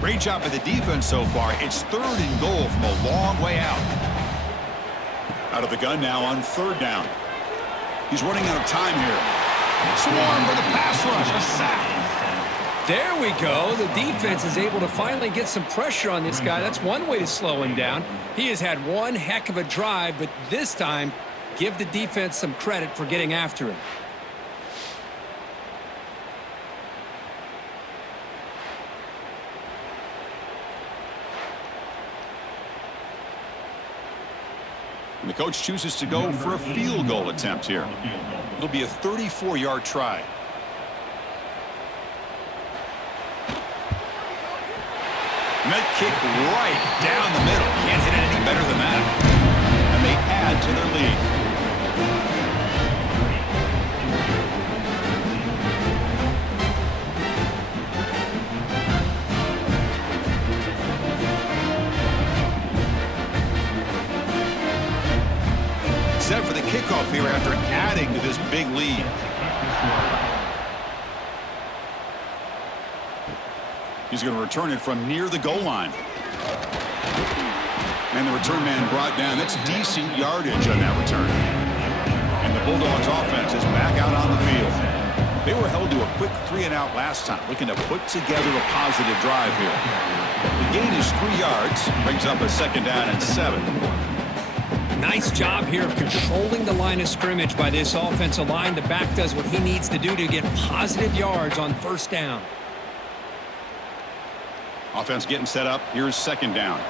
Great job by the defense so far. It's 3rd and goal from a long way out. Out of the gun now on 3rd down. He's running out of time here. Swarm for the pass rush. A sack. There we go. The defense is able to finally get some pressure on this guy. That's one way to slow him down. He has had one heck of a drive, but this time, give the defense some credit for getting after him. And the coach chooses to go for a field goal attempt here. It'll be a 34-yard try. And that kick right down the middle. Can't hit it any better than that. And they add to their lead. Set for the kickoff here after adding to this big lead. He's going to return it from near the goal line. And the return man brought down. That's decent yardage on that return. And the Bulldogs offense is back out on the field. They were held to a quick 3-and-out last time, looking to put together a positive drive here. The gain is 3 yards, brings up a 2nd down and 7. Nice job here of controlling the line of scrimmage by this offensive line. The back does what he needs to do to get positive yards on 1st down. Offense getting set up. Here's 2nd down.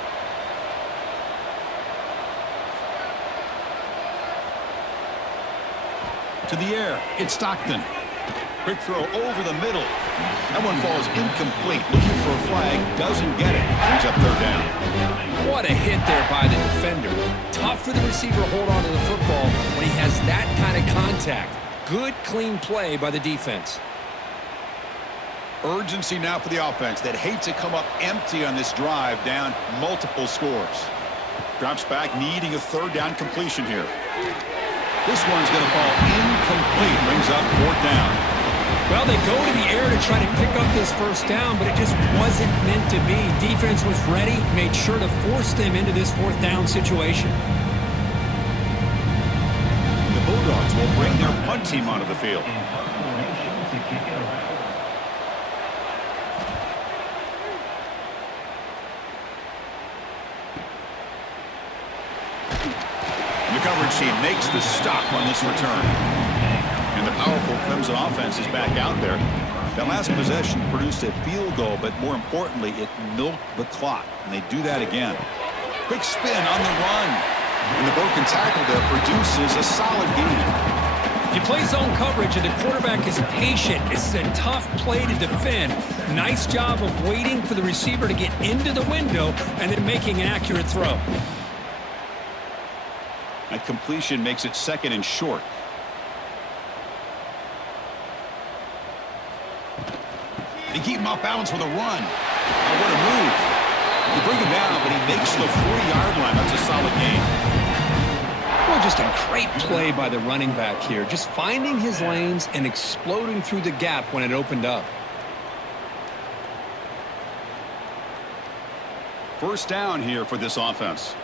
To the air. It's Stockton. Quick throw over the middle. That one falls incomplete. Looking for a flag. Doesn't get it. Brings up 3rd down. What a hit there by the defender. Tough for the receiver to hold on to the football when he has that kind of contact. Good, clean play by the defense. Urgency now for the offense that hates to come up empty on this drive, down multiple scores. Drops back, needing a 3rd down completion here. This one's going to fall incomplete. Brings up 4th down. Well, they go to the air to try to pick up this 1st down, but it just wasn't meant to be. Defense was ready, made sure to force them into this 4th down situation. The Bulldogs will bring their punt team onto the field. The coverage team makes the stop on this return. And the powerful Clemson offense is back out there. That last possession produced a field goal, but more importantly, it milked the clock. And they do that again. Quick spin on the run. And the broken tackle there produces a solid gain. If you play zone coverage and the quarterback is patient, it's a tough play to defend. Nice job of waiting for the receiver to get into the window and then making an accurate throw. That completion makes it 2nd and short. They keep him off balance with a run. Oh, what a move. They bring him down, but he makes the 40-yard line. That's a solid gain. Well, just a great play by the running back here. Just finding his lanes and exploding through the gap when it opened up. 1st down here for this offense.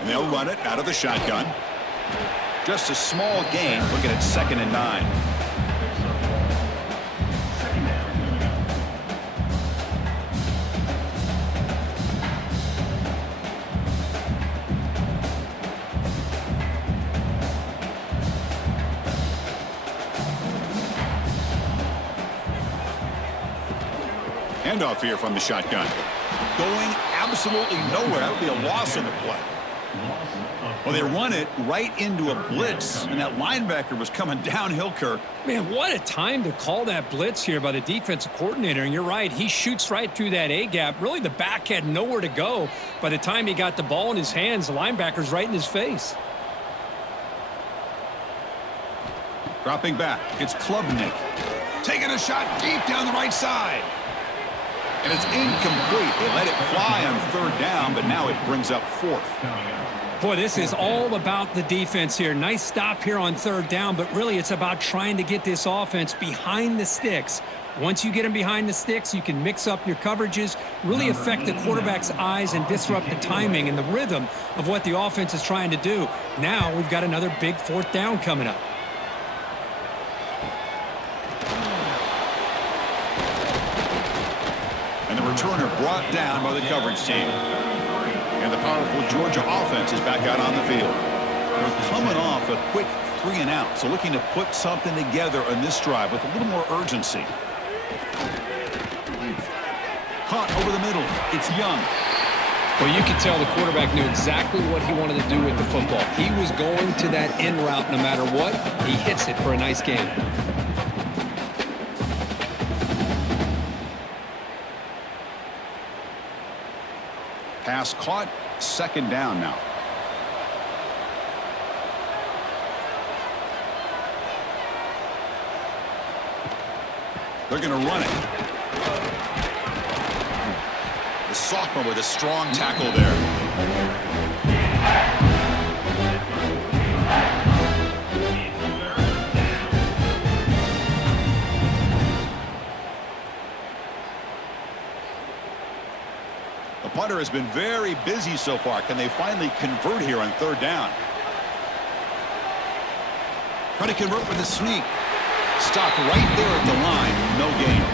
And they'll run it out of the shotgun. Just a small gain. Looking at 2nd and 9. Handoff here from the shotgun. Going absolutely nowhere. That would be a loss in the play. Well, they run it right into a blitz, and that linebacker was coming downhill, Kirk. Man, what a time to call that blitz here by the defensive coordinator. And you're right, he shoots right through that A-gap. Really, the back had nowhere to go. By the time he got the ball in his hands, the linebacker's right in his face. Dropping back, it's Klubnik. Taking a shot deep down the right side. And it's incomplete. They let it fly on 3rd down, but now it brings up 4th. Boy, this is all about the defense here. Nice stop here on 3rd down, but really it's about trying to get this offense behind the sticks Once you get him behind the sticks, you can mix up your coverages, really affect the quarterback's eyes and disrupt the timing and the rhythm of what the offense is trying to do. Now we've got another big fourth down coming up. And the returner brought down by the coverage team. And the powerful Georgia offense is back out on the field. They're coming off a quick 3-and-out, so looking to put something together on this drive with a little more urgency. Caught over the middle. It's Young. Well, you could tell the quarterback knew exactly what he wanted to do with the football. He was going to that in route no matter what. He hits it for a nice gain. Pass caught. Second down now. They're going to run it. The sophomore with a strong tackle there. The punter has been very busy so far. Can they finally convert here on third down? Trying to convert with a sneak. Stopped right there at the line. No gain.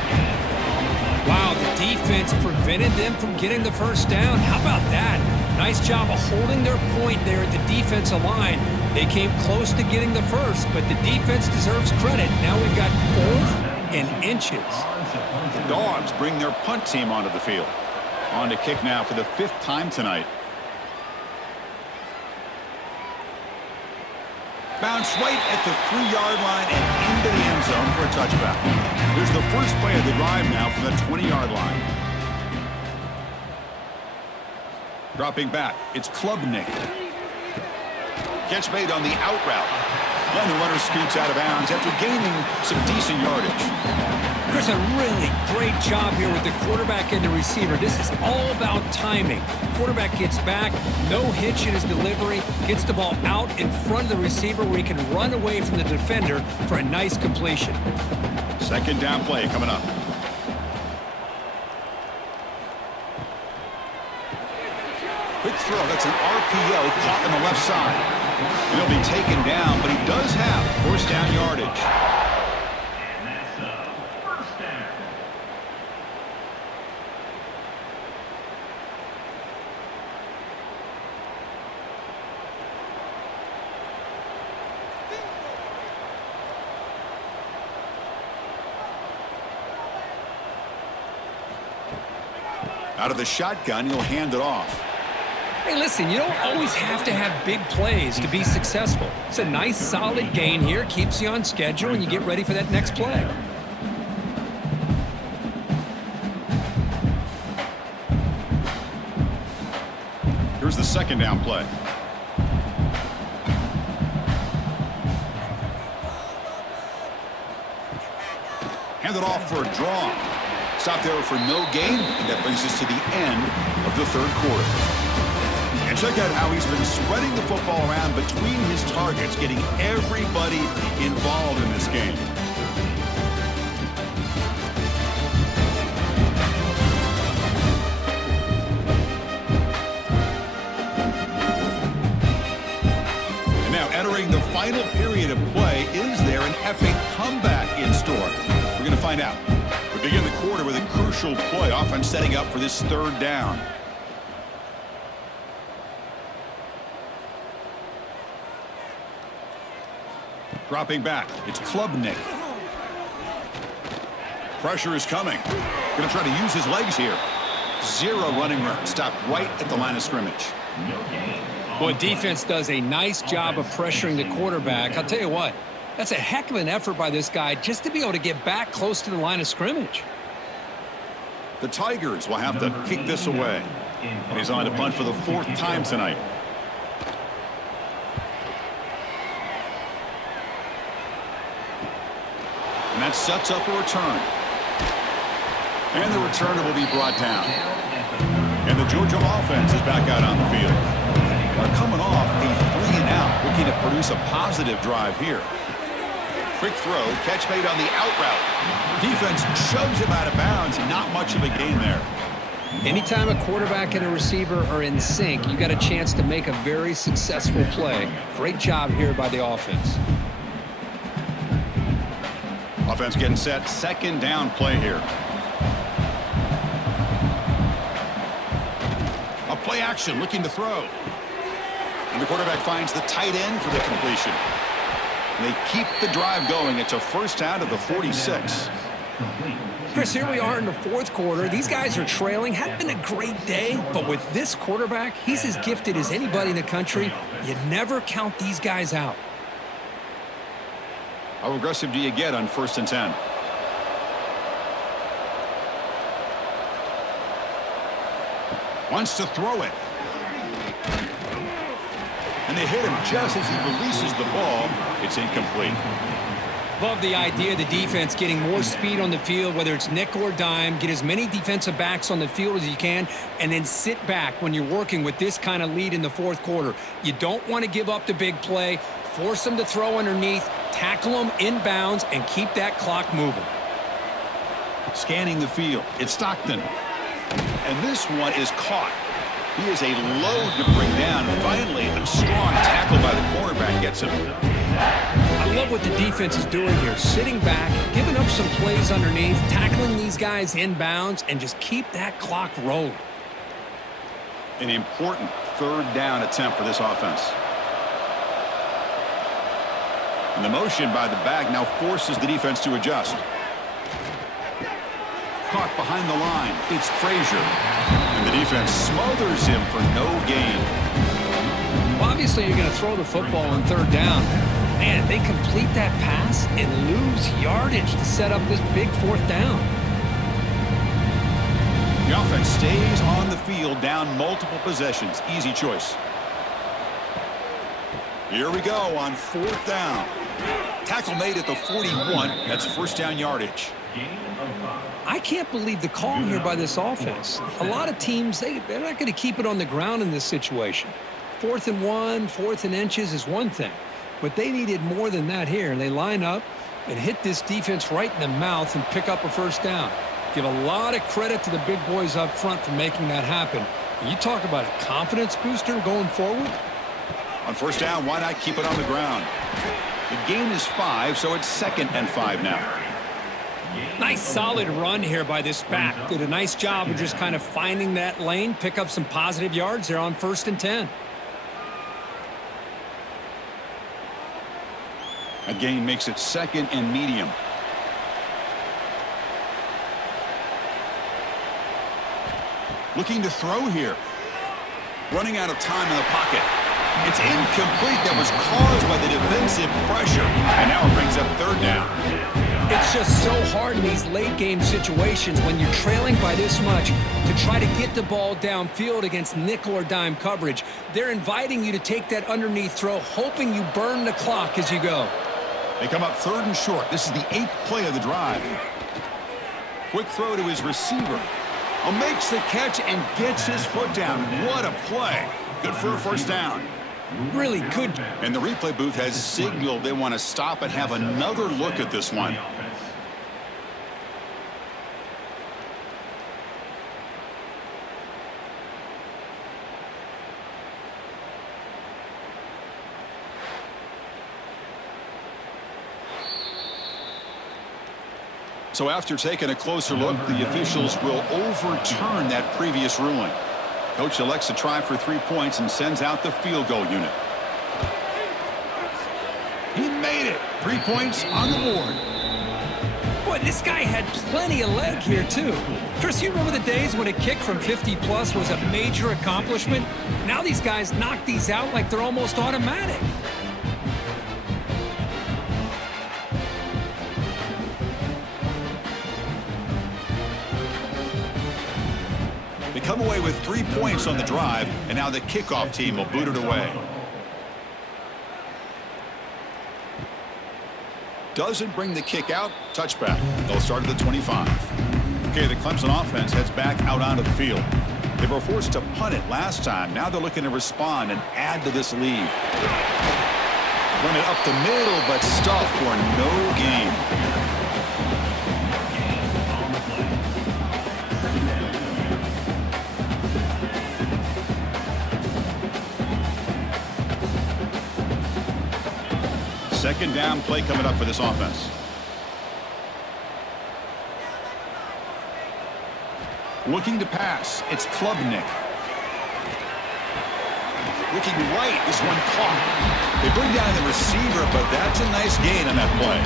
Wow, the defense prevented them from getting the first down. How about that? Nice job of holding their point there at the defensive line. They came close to getting the first, but the defense deserves credit. Now we've got 4th and inches. The Dawgs bring their punt team onto the field. On to kick now for the 5th time tonight. Bounce right at the 3-yard line and into the end zone for a touchback. Here's the first play of the drive now from the 20-yard line. Dropping back, it's Klubnik. Catch made on the out route. And the runner scoots out of bounds after gaining some decent yardage. Chris, a really great job here with the quarterback and the receiver. This is all about timing. Quarterback gets back, no hitch in his delivery, gets the ball out in front of the receiver where he can run away from the defender for a nice completion. Second down play coming up. Quick throw. That's an RPO caught on the left side. He'll be taken down, but he does have first down yardage. Out of the shotgun, he'll hand it off. Hey, listen, you don't always have to have big plays to be successful. It's a nice, solid gain here, keeps you on schedule, and you get ready for that next play. Here's the second down play. Hand it off for a draw. Stop there for no gain, and that brings us to the end of the third quarter. And check out how he's been spreading the football around between his targets, getting everybody involved in this game. And now entering the final period of play, is there an epic comeback in store? We're going to find out. We begin the quarter with a crucial play, offense setting up for this third down. Dropping back, it's Klubnik. Pressure is coming. Going to try to use his legs here. Zero running room. Stopped right at the line of scrimmage. Boy, defense does a nice job of pressuring the quarterback. I'll tell you what, that's a heck of an effort by this guy just to be able to get back close to the line of scrimmage. The Tigers will have to kick this away. And he's on to punt for the 4th time tonight. And that sets up a return. And the returner will be brought down. And the Georgia offense is back out on the field. They're coming off a 3-and-out, looking to produce a positive drive here. Quick throw, catch made on the out route. Defense shoves him out of bounds. Not much of a gain there. Anytime a quarterback and a receiver are in sync, you got a chance to make a very successful play. Great job here by the offense. Offense getting set. Second down play here. A play action looking to throw. And the quarterback finds the tight end for the completion. They keep the drive going. It's a first down to the 46. Chris, here we are in the fourth quarter. These guys are trailing. Had been a great day, but with this quarterback, he's as gifted as anybody in the country. You never count these guys out. How aggressive do you get on 1st and 10? Wants to throw it. And they hit him just as he releases the ball. It's incomplete. Love the idea of the defense getting more speed on the field, whether it's nickel or dime. Get as many defensive backs on the field as you can, and then sit back when you're working with this kind of lead in the fourth quarter. You don't want to give up the big play. Force them to throw underneath, tackle them inbounds, and keep that clock moving. Scanning the field. It's Stockton. And this one is caught. He is a load to bring down. Finally, a strong tackle by the cornerback gets him. I love what the defense is doing here. Sitting back, giving up some plays underneath, tackling these guys inbounds, and just keep that clock rolling. An important third down attempt for this offense. And the motion by the back now forces the defense to adjust. Caught behind the line. It's Frazier. And the defense smothers him for no gain. Well, obviously, you're going to throw the football on third down. Man, they complete that pass and lose yardage to set up this big fourth down. The offense stays on the field, down multiple possessions. Easy choice. Here we go on 4th down. Tackle made at the 41. That's first down yardage. I can't believe the call here by this offense. A lot of teams, they're not going to keep it on the ground in this situation. 4th and 1, 4th and inches is one thing. But they needed more than that here. They line up and hit this defense right in the mouth and pick up a first down. Give a lot of credit to the big boys up front for making that happen. And you talk about a confidence booster going forward. On first down, why not keep it on the ground? The gain is 5, so it's 2nd and 5 now. Nice solid run here by this back. Did a nice job of just kind of finding that lane, pick up some positive yards there on 1st and 10. A gain makes it 2nd and medium. Looking to throw here. Running out of time in the pocket. It's incomplete. That was caused by the defensive pressure. And now it brings up 3rd down. It's just so hard in these late game situations when you're trailing by this much to try to get the ball downfield against nickel or dime coverage. They're inviting you to take that underneath throw, hoping you burn the clock as you go. They come up 3rd and short. This is the 8th play of the drive. Quick throw to his receiver. Makes the catch and gets his foot down. What a play. Good for a first down. Really good. And the replay booth has signaled they want to stop and have another look at this one. So after taking a closer look, the officials will overturn that previous ruling. Coach elects to try for 3 points and sends out the field goal unit. He made it. 3 points on the board. Boy, this guy had plenty of leg here, too. Chris, you remember the days when a kick from 50-plus was a major accomplishment? Now these guys knock these out like they're almost automatic. They come away with 3 points on the drive, and now the kickoff team will boot it away. Doesn't bring the kick out. Touchback. They'll start at the 25. Okay, the Clemson offense heads back out onto the field. They were forced to punt it last time. Now they're looking to respond and add to this lead. Run it up the middle, but stopped for no gain. Second down play coming up for this offense. Looking to pass. It's Klubnik. Looking right. This one caught. They bring down the receiver, but that's a nice gain on that play.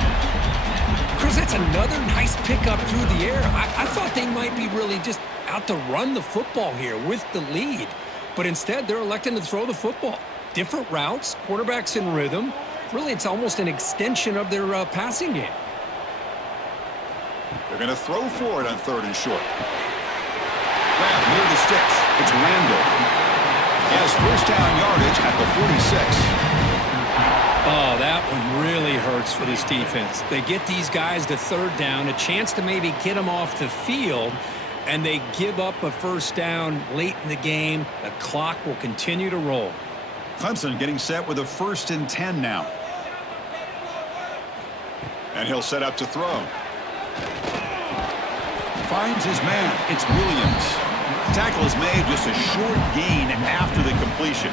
Chris, that's another nice pickup through the air. I thought they might be really just out to run the football here with the lead. But instead, they're electing to throw the football. Different routes, quarterbacks in rhythm. Really, it's almost an extension of their passing game. They're going to throw for it on 3rd and short. Grab near the sticks. It's Randall. He has first down yardage at the 46. Oh, that one really hurts for this defense. They get these guys to 3rd down, a chance to maybe get them off the field, and they give up a first down late in the game. The clock will continue to roll. Clemson getting set with a 1st and 10 now. And he'll set up to throw. Finds his man. It's Williams. Tackle is made, just a short gain after the completion.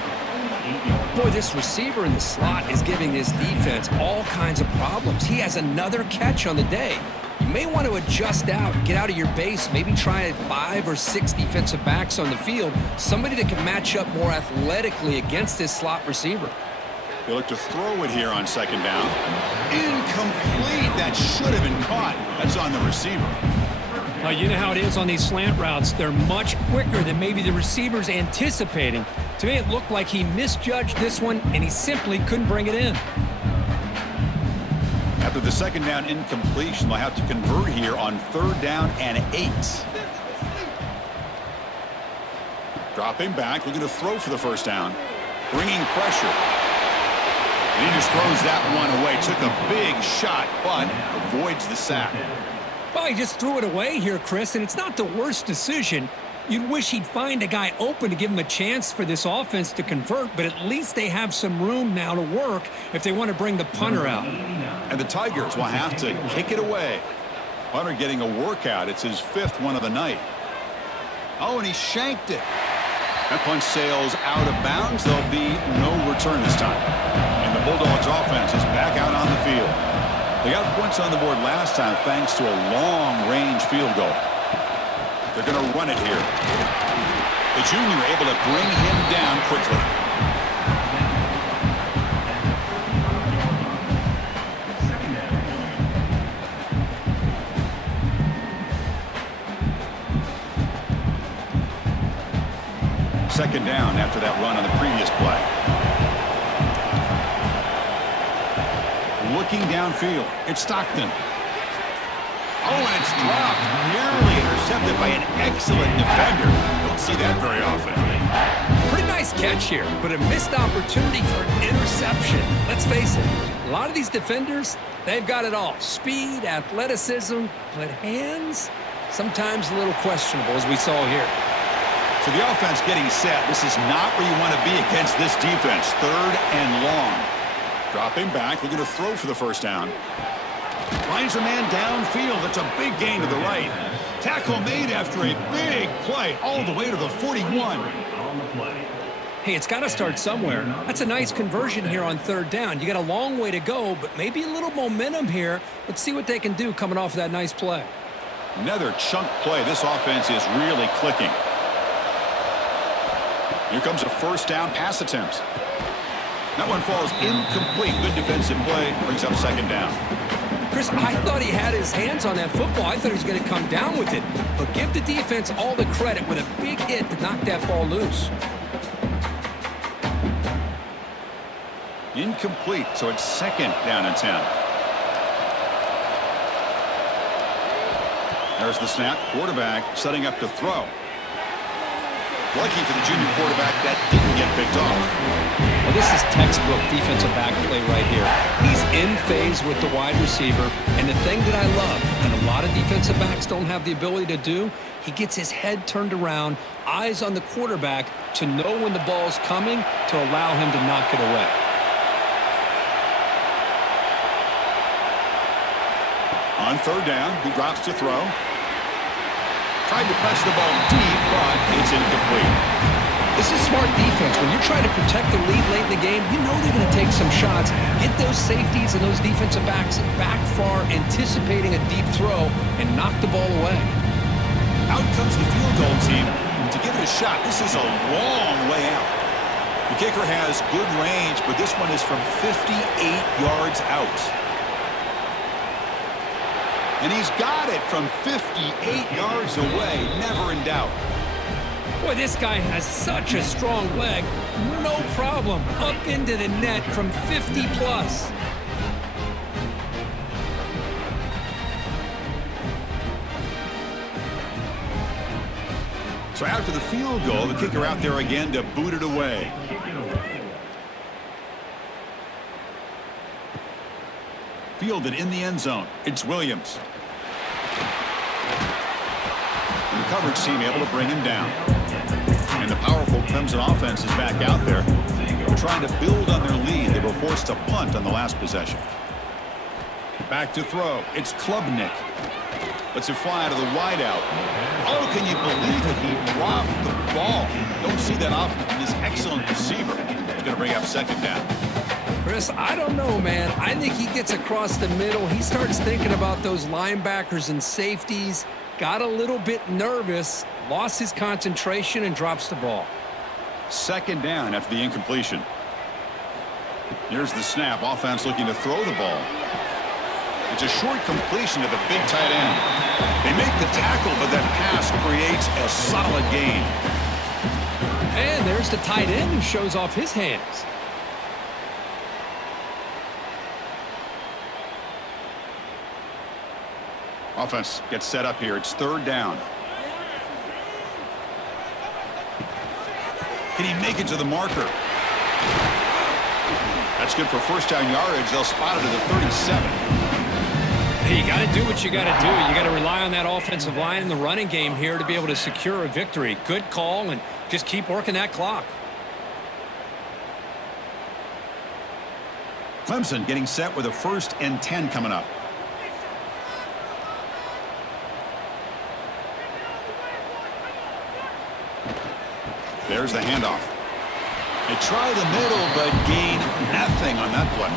Boy, this receiver in the slot is giving this defense all kinds of problems. He has another catch on the day. You may want to adjust out, get out of your base, maybe try 5 or 6 defensive backs on the field, somebody that can match up more athletically against this slot receiver. They look to throw it here on 2nd down. Incomplete. That should have been caught. That's on the receiver. You know how it is on these slant routes. They're much quicker than maybe the receiver's anticipating. To me, it looked like he misjudged this one, and he simply couldn't bring it in. After the 2nd down incompletion, they'll have to convert here on 3rd down and 8. Dropping back, looking to throw for the first down. Bringing pressure. And he just throws that one away. Took a big shot, but avoids the sack. Well, he just threw it away here, Chris, and it's not the worst decision. You'd wish he'd find a guy open to give him a chance for this offense to convert, but at least they have some room now to work if they want to bring the punter out. And the Tigers will have to kick it away. Punter getting a workout. It's his 5th one of the night. Oh, and he shanked it. That punch sails out of bounds. There'll be no return this time. And the Bulldogs offense is back out on the field. They got points on the board last time thanks to a long-range field goal. They're going to run it here. The junior able to bring him down quickly. Second down after that run on the previous play. Looking downfield. It's Stockton. Oh, and it's dropped. Nearly intercepted by an excellent defender. Don't see that very often. Pretty nice catch here, but a missed opportunity for an interception. Let's face it, a lot of these defenders, they've got it all. Speed, athleticism, but hands, sometimes a little questionable, as we saw here. So the offense getting set. This is not where you want to be against this defense. 3rd and long. Dropping back, looking to throw for the first down. Finds a man downfield. That's a big gain to the right. Tackle made after a big play all the way to the 41. Hey, it's got to start somewhere. That's a nice conversion here on 3rd down. You got a long way to go, but maybe a little momentum here. Let's see what they can do coming off that nice play. Another chunk play. This offense is really clicking. Here comes a first down pass attempt. That one falls incomplete. Good defensive play. Brings up 2nd down. Chris, I thought he had his hands on that football. I thought he was going to come down with it. But give the defense all the credit with a big hit to knock that ball loose. Incomplete, so it's 2nd down and 10. There's the snap. Quarterback setting up to throw. Lucky for the junior quarterback, that didn't get picked off. Well, this is textbook defensive back play right here. He's in phase with the wide receiver, and the thing that I love, and a lot of defensive backs don't have the ability to do, he gets his head turned around, eyes on the quarterback to know when the ball's coming to allow him to knock it away. On third down, he drops to throw. Tried to press the ball deep, but it's incomplete. This is smart defense. When you're trying to protect the lead late in the game, you know they're going to take some shots. Get those safeties and those defensive backs back far, anticipating a deep throw, and knock the ball away. Out comes the field goal team to give it a shot. This is a long way out. The kicker has good range, but this one is from 58 yards out. And he's got it from 58 yards away, never in doubt. Boy, this guy has such a strong leg. No problem. Up into the net from 50 plus. So after the field goal, the kicker out there again to boot it away. Fielded in the end zone. It's Williams. And the coverage team able to bring him down. And the powerful Clemson offense is back out there. They're trying to build on their lead. They were forced to punt on the last possession. Back to throw. It's Klubnik. Lets it fly out of the wideout. Oh, can you believe it? He dropped the ball. Don't see that often from this excellent receiver. He's going to bring up second down. Chris, I don't know, man. I think he gets across the middle. He starts thinking about those linebackers and safeties. Got a little bit nervous, lost his concentration, and drops the ball. Second down after the incompletion. Here's the snap. Offense looking to throw the ball. It's a short completion to the big tight end. They make the tackle, but that pass creates a solid gain. And there's the tight end who shows off his hands. Offense gets set up here. It's third down. Can he make it to the marker? That's good for first down yardage. They'll spot it at the 37. Hey, you got to do what you got to do. You got to rely on that offensive line in the running game here to be able to secure a victory. Good call, and just keep working that clock. Clemson getting set with a 1st and 10 coming up. There's the handoff. They try the middle, but gain nothing on that play.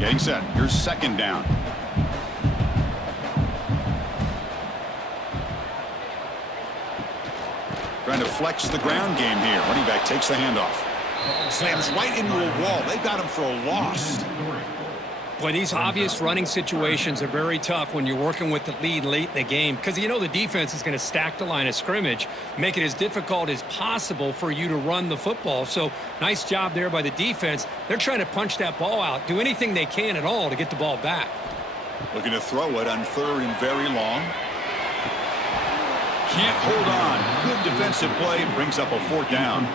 Getting set. Here's second down. Trying to flex the ground game here. Running back takes the handoff. Slams right into a wall. They got him for a loss. Boy, these obvious running situations are very tough when you're working with the lead late in the game because you know the defense is going to stack the line of scrimmage, make it as difficult as possible for you to run the football. So nice job there by the defense. They're trying to punch that ball out, do anything they can at all to get the ball back. Looking to throw it on third and very long. Can't hold on. Good defensive play. Brings up a fourth down.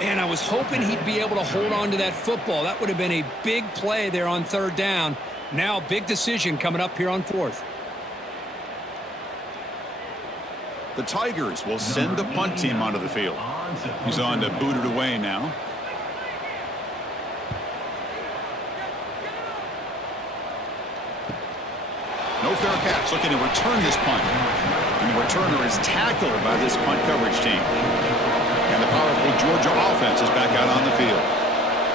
And I was hoping he'd be able to hold on to that football. That would have been a big play there on third down. Now big decision coming up here on fourth. The Tigers will send the punt team onto the field. He's on to boot it away now. No fair catch. Looking to return this punt. And the returner is tackled by this punt coverage team. And the powerful Georgia offense is back out on the field.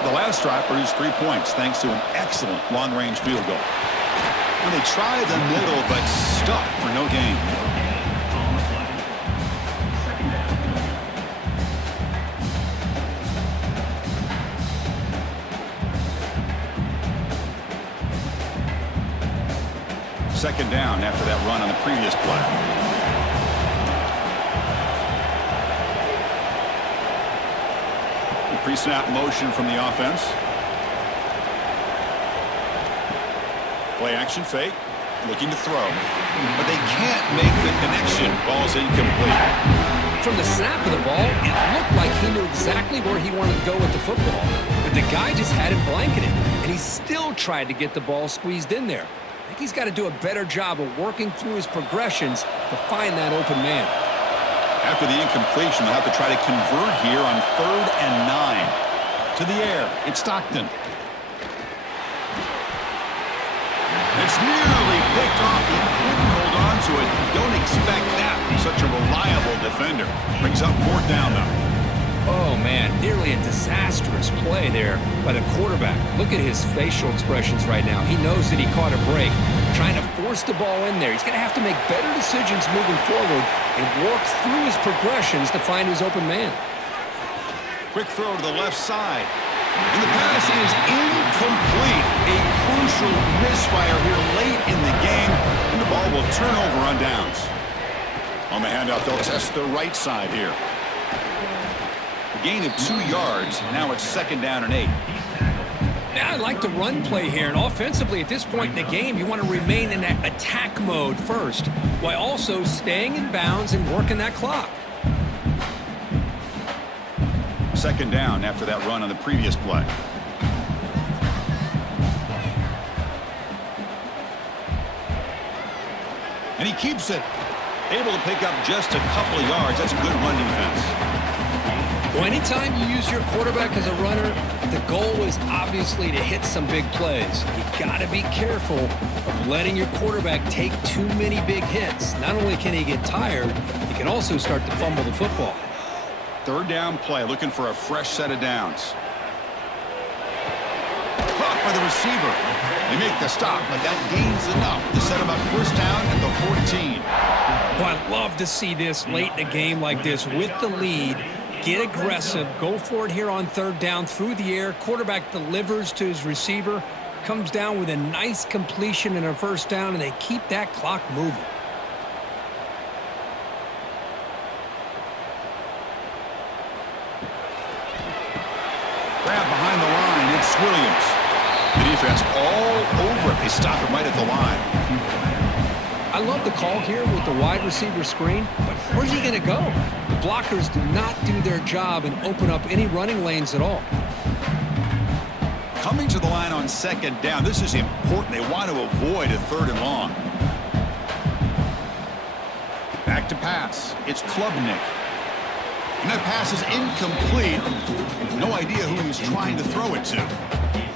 The last drive produced 3 points thanks to an excellent long-range field goal. And they try the middle, but stuck for no gain. Second down after that run on the previous play. Pre-snap motion from the offense. Play action fake. Looking to throw. But they can't make the connection. Ball's incomplete. From the snap of the ball, it looked like he knew exactly where he wanted to go with the football. But the guy just had him blanketed. And he still tried to get the ball squeezed in there. I think he's got to do a better job of working through his progressions to find that open man. After the incompletion, they'll have to try to convert here on 3rd and 9. To the air, it's Stockton. It's nearly picked off. He couldn't hold on to it. Don't expect that from such a reliable defender. Brings up 4th down, though. Oh, man, nearly a disastrous play there by the quarterback. Look at his facial expressions right now. He knows that he caught a break, trying to force the ball in there. He's going to have to make better decisions moving forward and work through his progressions to find his open man. Quick throw to the left side. And the pass is incomplete. A crucial misfire here late in the game, and the ball will turn over on downs. On the handoff, they'll test the right side here. Gain of 2 yards. Now it's 2nd down and 8. Now I like the run play here, and offensively at this point in the game, you want to remain in that attack mode first, while also staying in bounds and working that clock. 2nd down after that run on the previous play. And he keeps it. Able to pick up just a couple of yards. That's a good run defense. Well, anytime you use your quarterback as a runner, the goal is obviously to hit some big plays. You got to be careful of letting your quarterback take too many big hits. Not only can he get tired, he can also start to fumble the football. 3rd down play, looking for a fresh set of downs. Caught by the receiver. They make the stop, but that gains enough to set him up 1st down at the 14. Well, I love to see this late in a game like this with the lead. Get aggressive, go for it here on 3rd down through the air. Quarterback delivers to his receiver, comes down with a nice completion and a 1st down, and they keep that clock moving. Grab behind the line, it's Williams. The defense all over it. They stop him right at the line. I love the call here with the wide receiver screen, but where's he going to go? The blockers do not do their job and open up any running lanes at all. Coming to the line on 2nd down, this is important. They want to avoid a 3rd and long. Back to pass. It's Klubnik. And that pass is incomplete. No idea who he was trying to throw it to.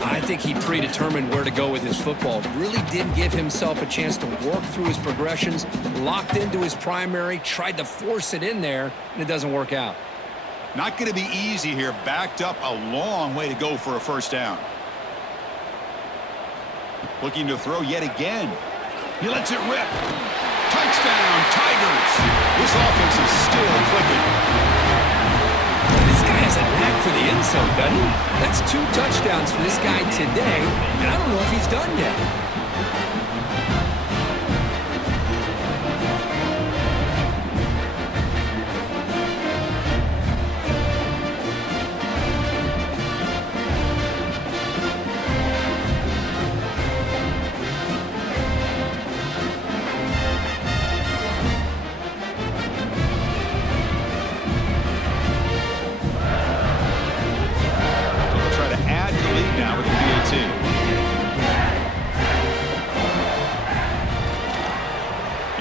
I think he predetermined where to go with his football. Really didn't give himself a chance to work through his progressions, locked into his primary, tried to force it in there, and it doesn't work out. Not going to be easy here. Backed up a long way to go for a 1st down. Looking to throw yet again. He lets it rip. Touchdown, Tigers. This offense is still clicking. This guy has a knack for the end zone, doesn't he? That's 2 touchdowns for this guy today, and I don't know if he's done yet.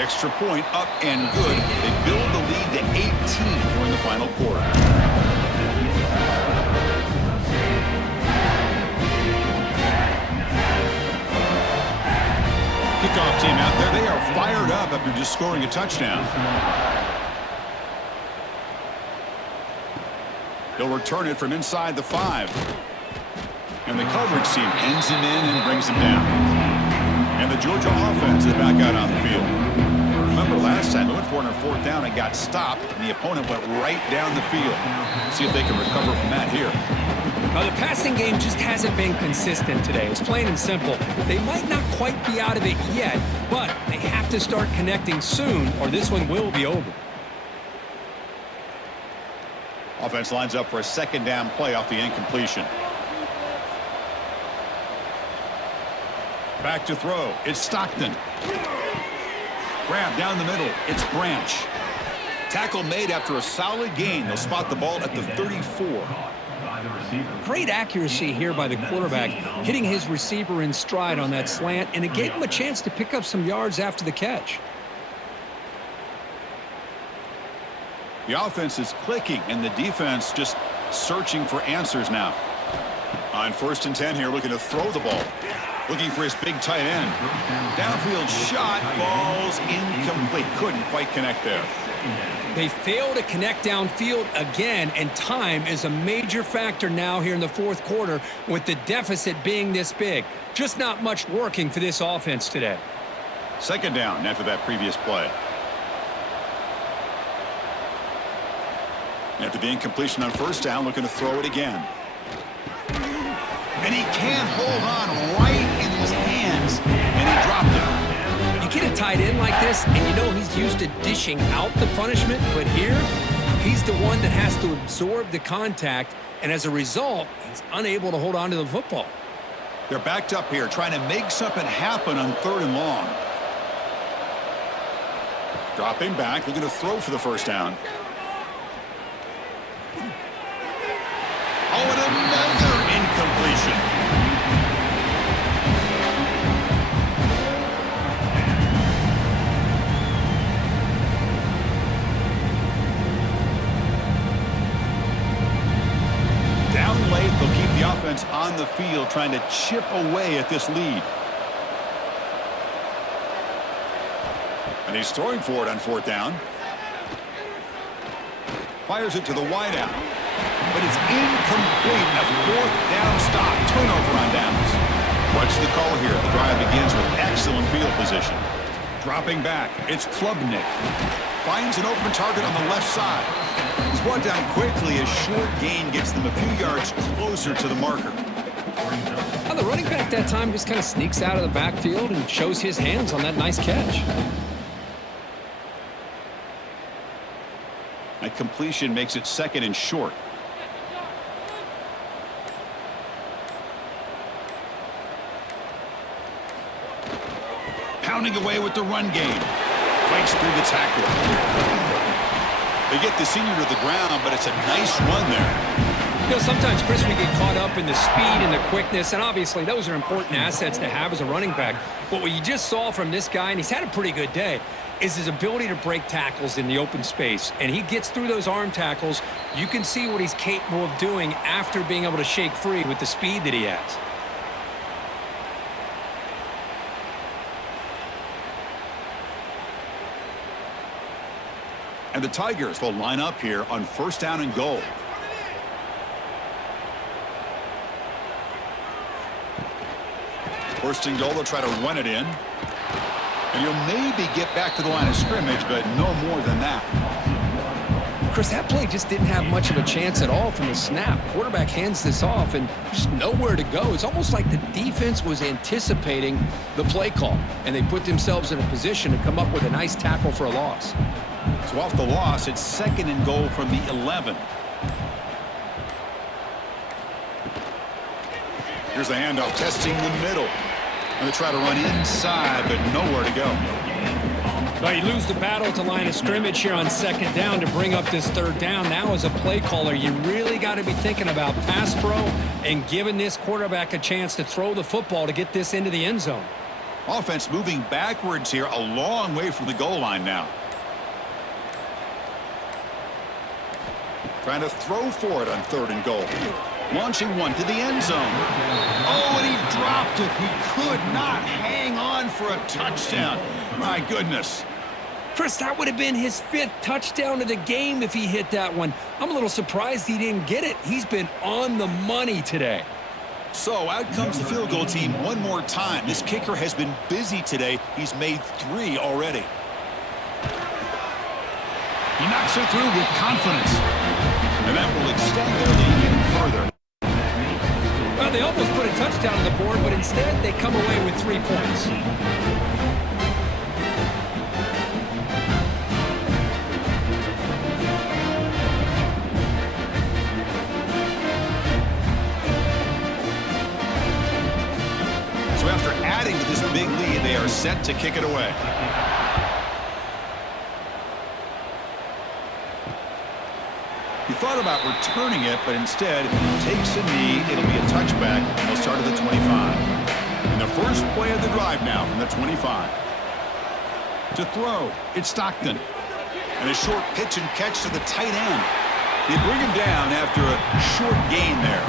Extra point up and good. They build the lead to 18 here in the final quarter. Kickoff team out there. They are fired up after just scoring a touchdown. They'll return it from inside the 5. And the coverage team ends him in and brings him down. And the Georgia offense is back out on the field. Remember last time they went for it on 4th down and got stopped, and the opponent went right down the field. See if they can recover from that here. Now, the passing game just hasn't been consistent today. It's plain and simple. They might not quite be out of it yet, but they have to start connecting soon, or this one will be over. Offense lines up for a 2nd down play off the incompletion. Back to throw. It's Stockton. Grab down the middle. It's Branch. Tackle made after a solid gain. They'll spot the ball at the 34. Great accuracy here by the quarterback, hitting his receiver in stride on that slant, and it gave him a chance to pick up some yards after the catch. The offense is clicking, and the defense just searching for answers now. On 1st and 10 here, looking to throw the ball. Looking for his big tight end. Downfield shot, falls incomplete. Couldn't quite connect there. They fail to connect downfield again, and time is a major factor now here in the 4th quarter with the deficit being this big. Just not much working for this offense today. 2nd down after that previous play. After the incompletion on 1st down, looking to throw it again. And he can't hold on right in his hands, and he dropped it. You get a tight end like this, and you know he's used to dishing out the punishment, but here, he's the one that has to absorb the contact, and as a result, he's unable to hold on to the football. They're backed up here, trying to make something happen on 3rd and long. Dropping back, looking to throw for the 1st down. Oh, and another incompletion. Down late, they'll keep the offense on the field, trying to chip away at this lead. And he's throwing for it on 4th down. Fires it to the wideout. But it's incomplete. A 4th down stop. Turnover on downs. What's the call here? The drive begins with excellent field position. Dropping back. It's Klubnik. Finds an open target on the left side. He's brought down quickly. A short gain gets them a few yards closer to the marker. Now the running back that time just kind of sneaks out of the backfield and shows his hands on that nice catch. That completion makes it 2nd and short. Pounding away with the run game. Fights through the tackle. They get the senior to the ground, but it's a nice run there. You know, sometimes, Chris, we get caught up in the speed and the quickness, and obviously those are important assets to have as a running back. But what you just saw from this guy, and he's had a pretty good day, is his ability to break tackles in the open space. And he gets through those arm tackles. You can see what he's capable of doing after being able to shake free with the speed that he has. And the Tigers will line up here on 1st down and goal. First and goal, they'll try to run it in. And you'll maybe get back to the line of scrimmage, but no more than that. Chris, that play just didn't have much of a chance at all from the snap. Quarterback hands this off, and there's nowhere to go. It's almost like the defense was anticipating the play call, and they put themselves in a position to come up with a nice tackle for a loss. So off the loss, it's 2nd and goal from the 11. Here's the handoff, testing the middle. And they try to run inside, but nowhere to go. Well, you lose the battle at the line of scrimmage here on 2nd down to bring up this 3rd down. Now, as a play caller, you really got to be thinking about pass pro and giving this quarterback a chance to throw the football to get this into the end zone. Offense moving backwards here, a long way from the goal line now. Trying to throw for it on 3rd and goal. Launching one to the end zone. Oh, and he dropped it. He could not hang on for a touchdown. My goodness. Chris, that would have been his 5th touchdown of the game if he hit that one. I'm a little surprised he didn't get it. He's been on the money today. So out comes the field goal team one more time. This kicker has been busy today. He's made 3 already. He knocks it through with confidence. And that will extend their lead even further. Well, they almost put a touchdown on the board, but instead they come away with 3 points. So after adding to this big lead, they are set to kick it away. He thought about returning it, but instead takes a knee. It'll be a touchback, and they'll start at the 25. And the first play of the drive now from the 25. To throw, it's Stockton. And a short pitch and catch to the tight end. They bring him down after a short gain there.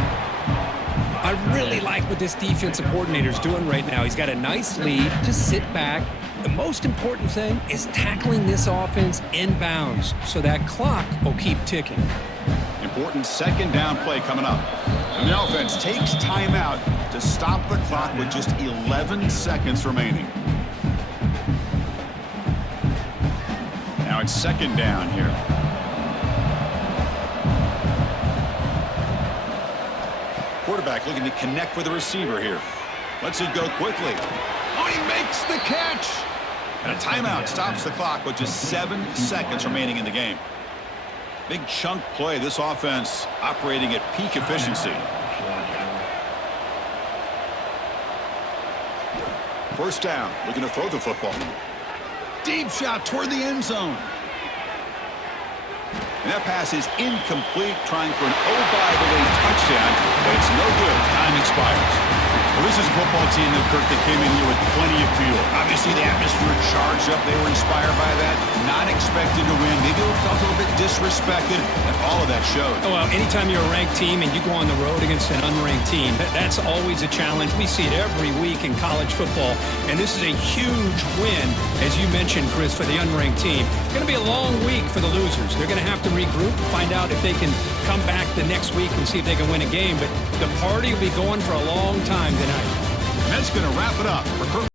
I really like what this defensive coordinator is doing right now. He's got a nice lead to sit back. The most important thing is tackling this offense in bounds so that clock will keep ticking. Important second down play coming up. And the offense takes timeout to stop the clock with just 11 seconds remaining. Now it's second down here. Quarterback looking to connect with the receiver here. Lets it go quickly. Oh, he makes the catch. And a timeout stops the clock with just 7 seconds remaining in the game. Big chunk play. This offense operating at peak efficiency. First down, looking to throw the football. Deep shot toward the end zone. And that pass is incomplete, trying for an oh-by-the-way touchdown, but it's no good. Time expires. Well, this is a football team that, Kirk, that came in here with plenty of fuel. Obviously, the atmosphere charged up. They were inspired by that. Not expected to win. Maybe they felt a little bit disrespected, and all of that showed. Oh, well, anytime you're a ranked team and you go on the road against an unranked team, that's always a challenge. We see it every week in college football, and this is a huge win, as you mentioned, Chris, for the unranked team. It's going to be a long week for the losers. They're going to have to regroup, find out if they can come back the next week and see if they can win a game. But the party will be going for a long time tonight. And that's going to wrap it up for Kirk.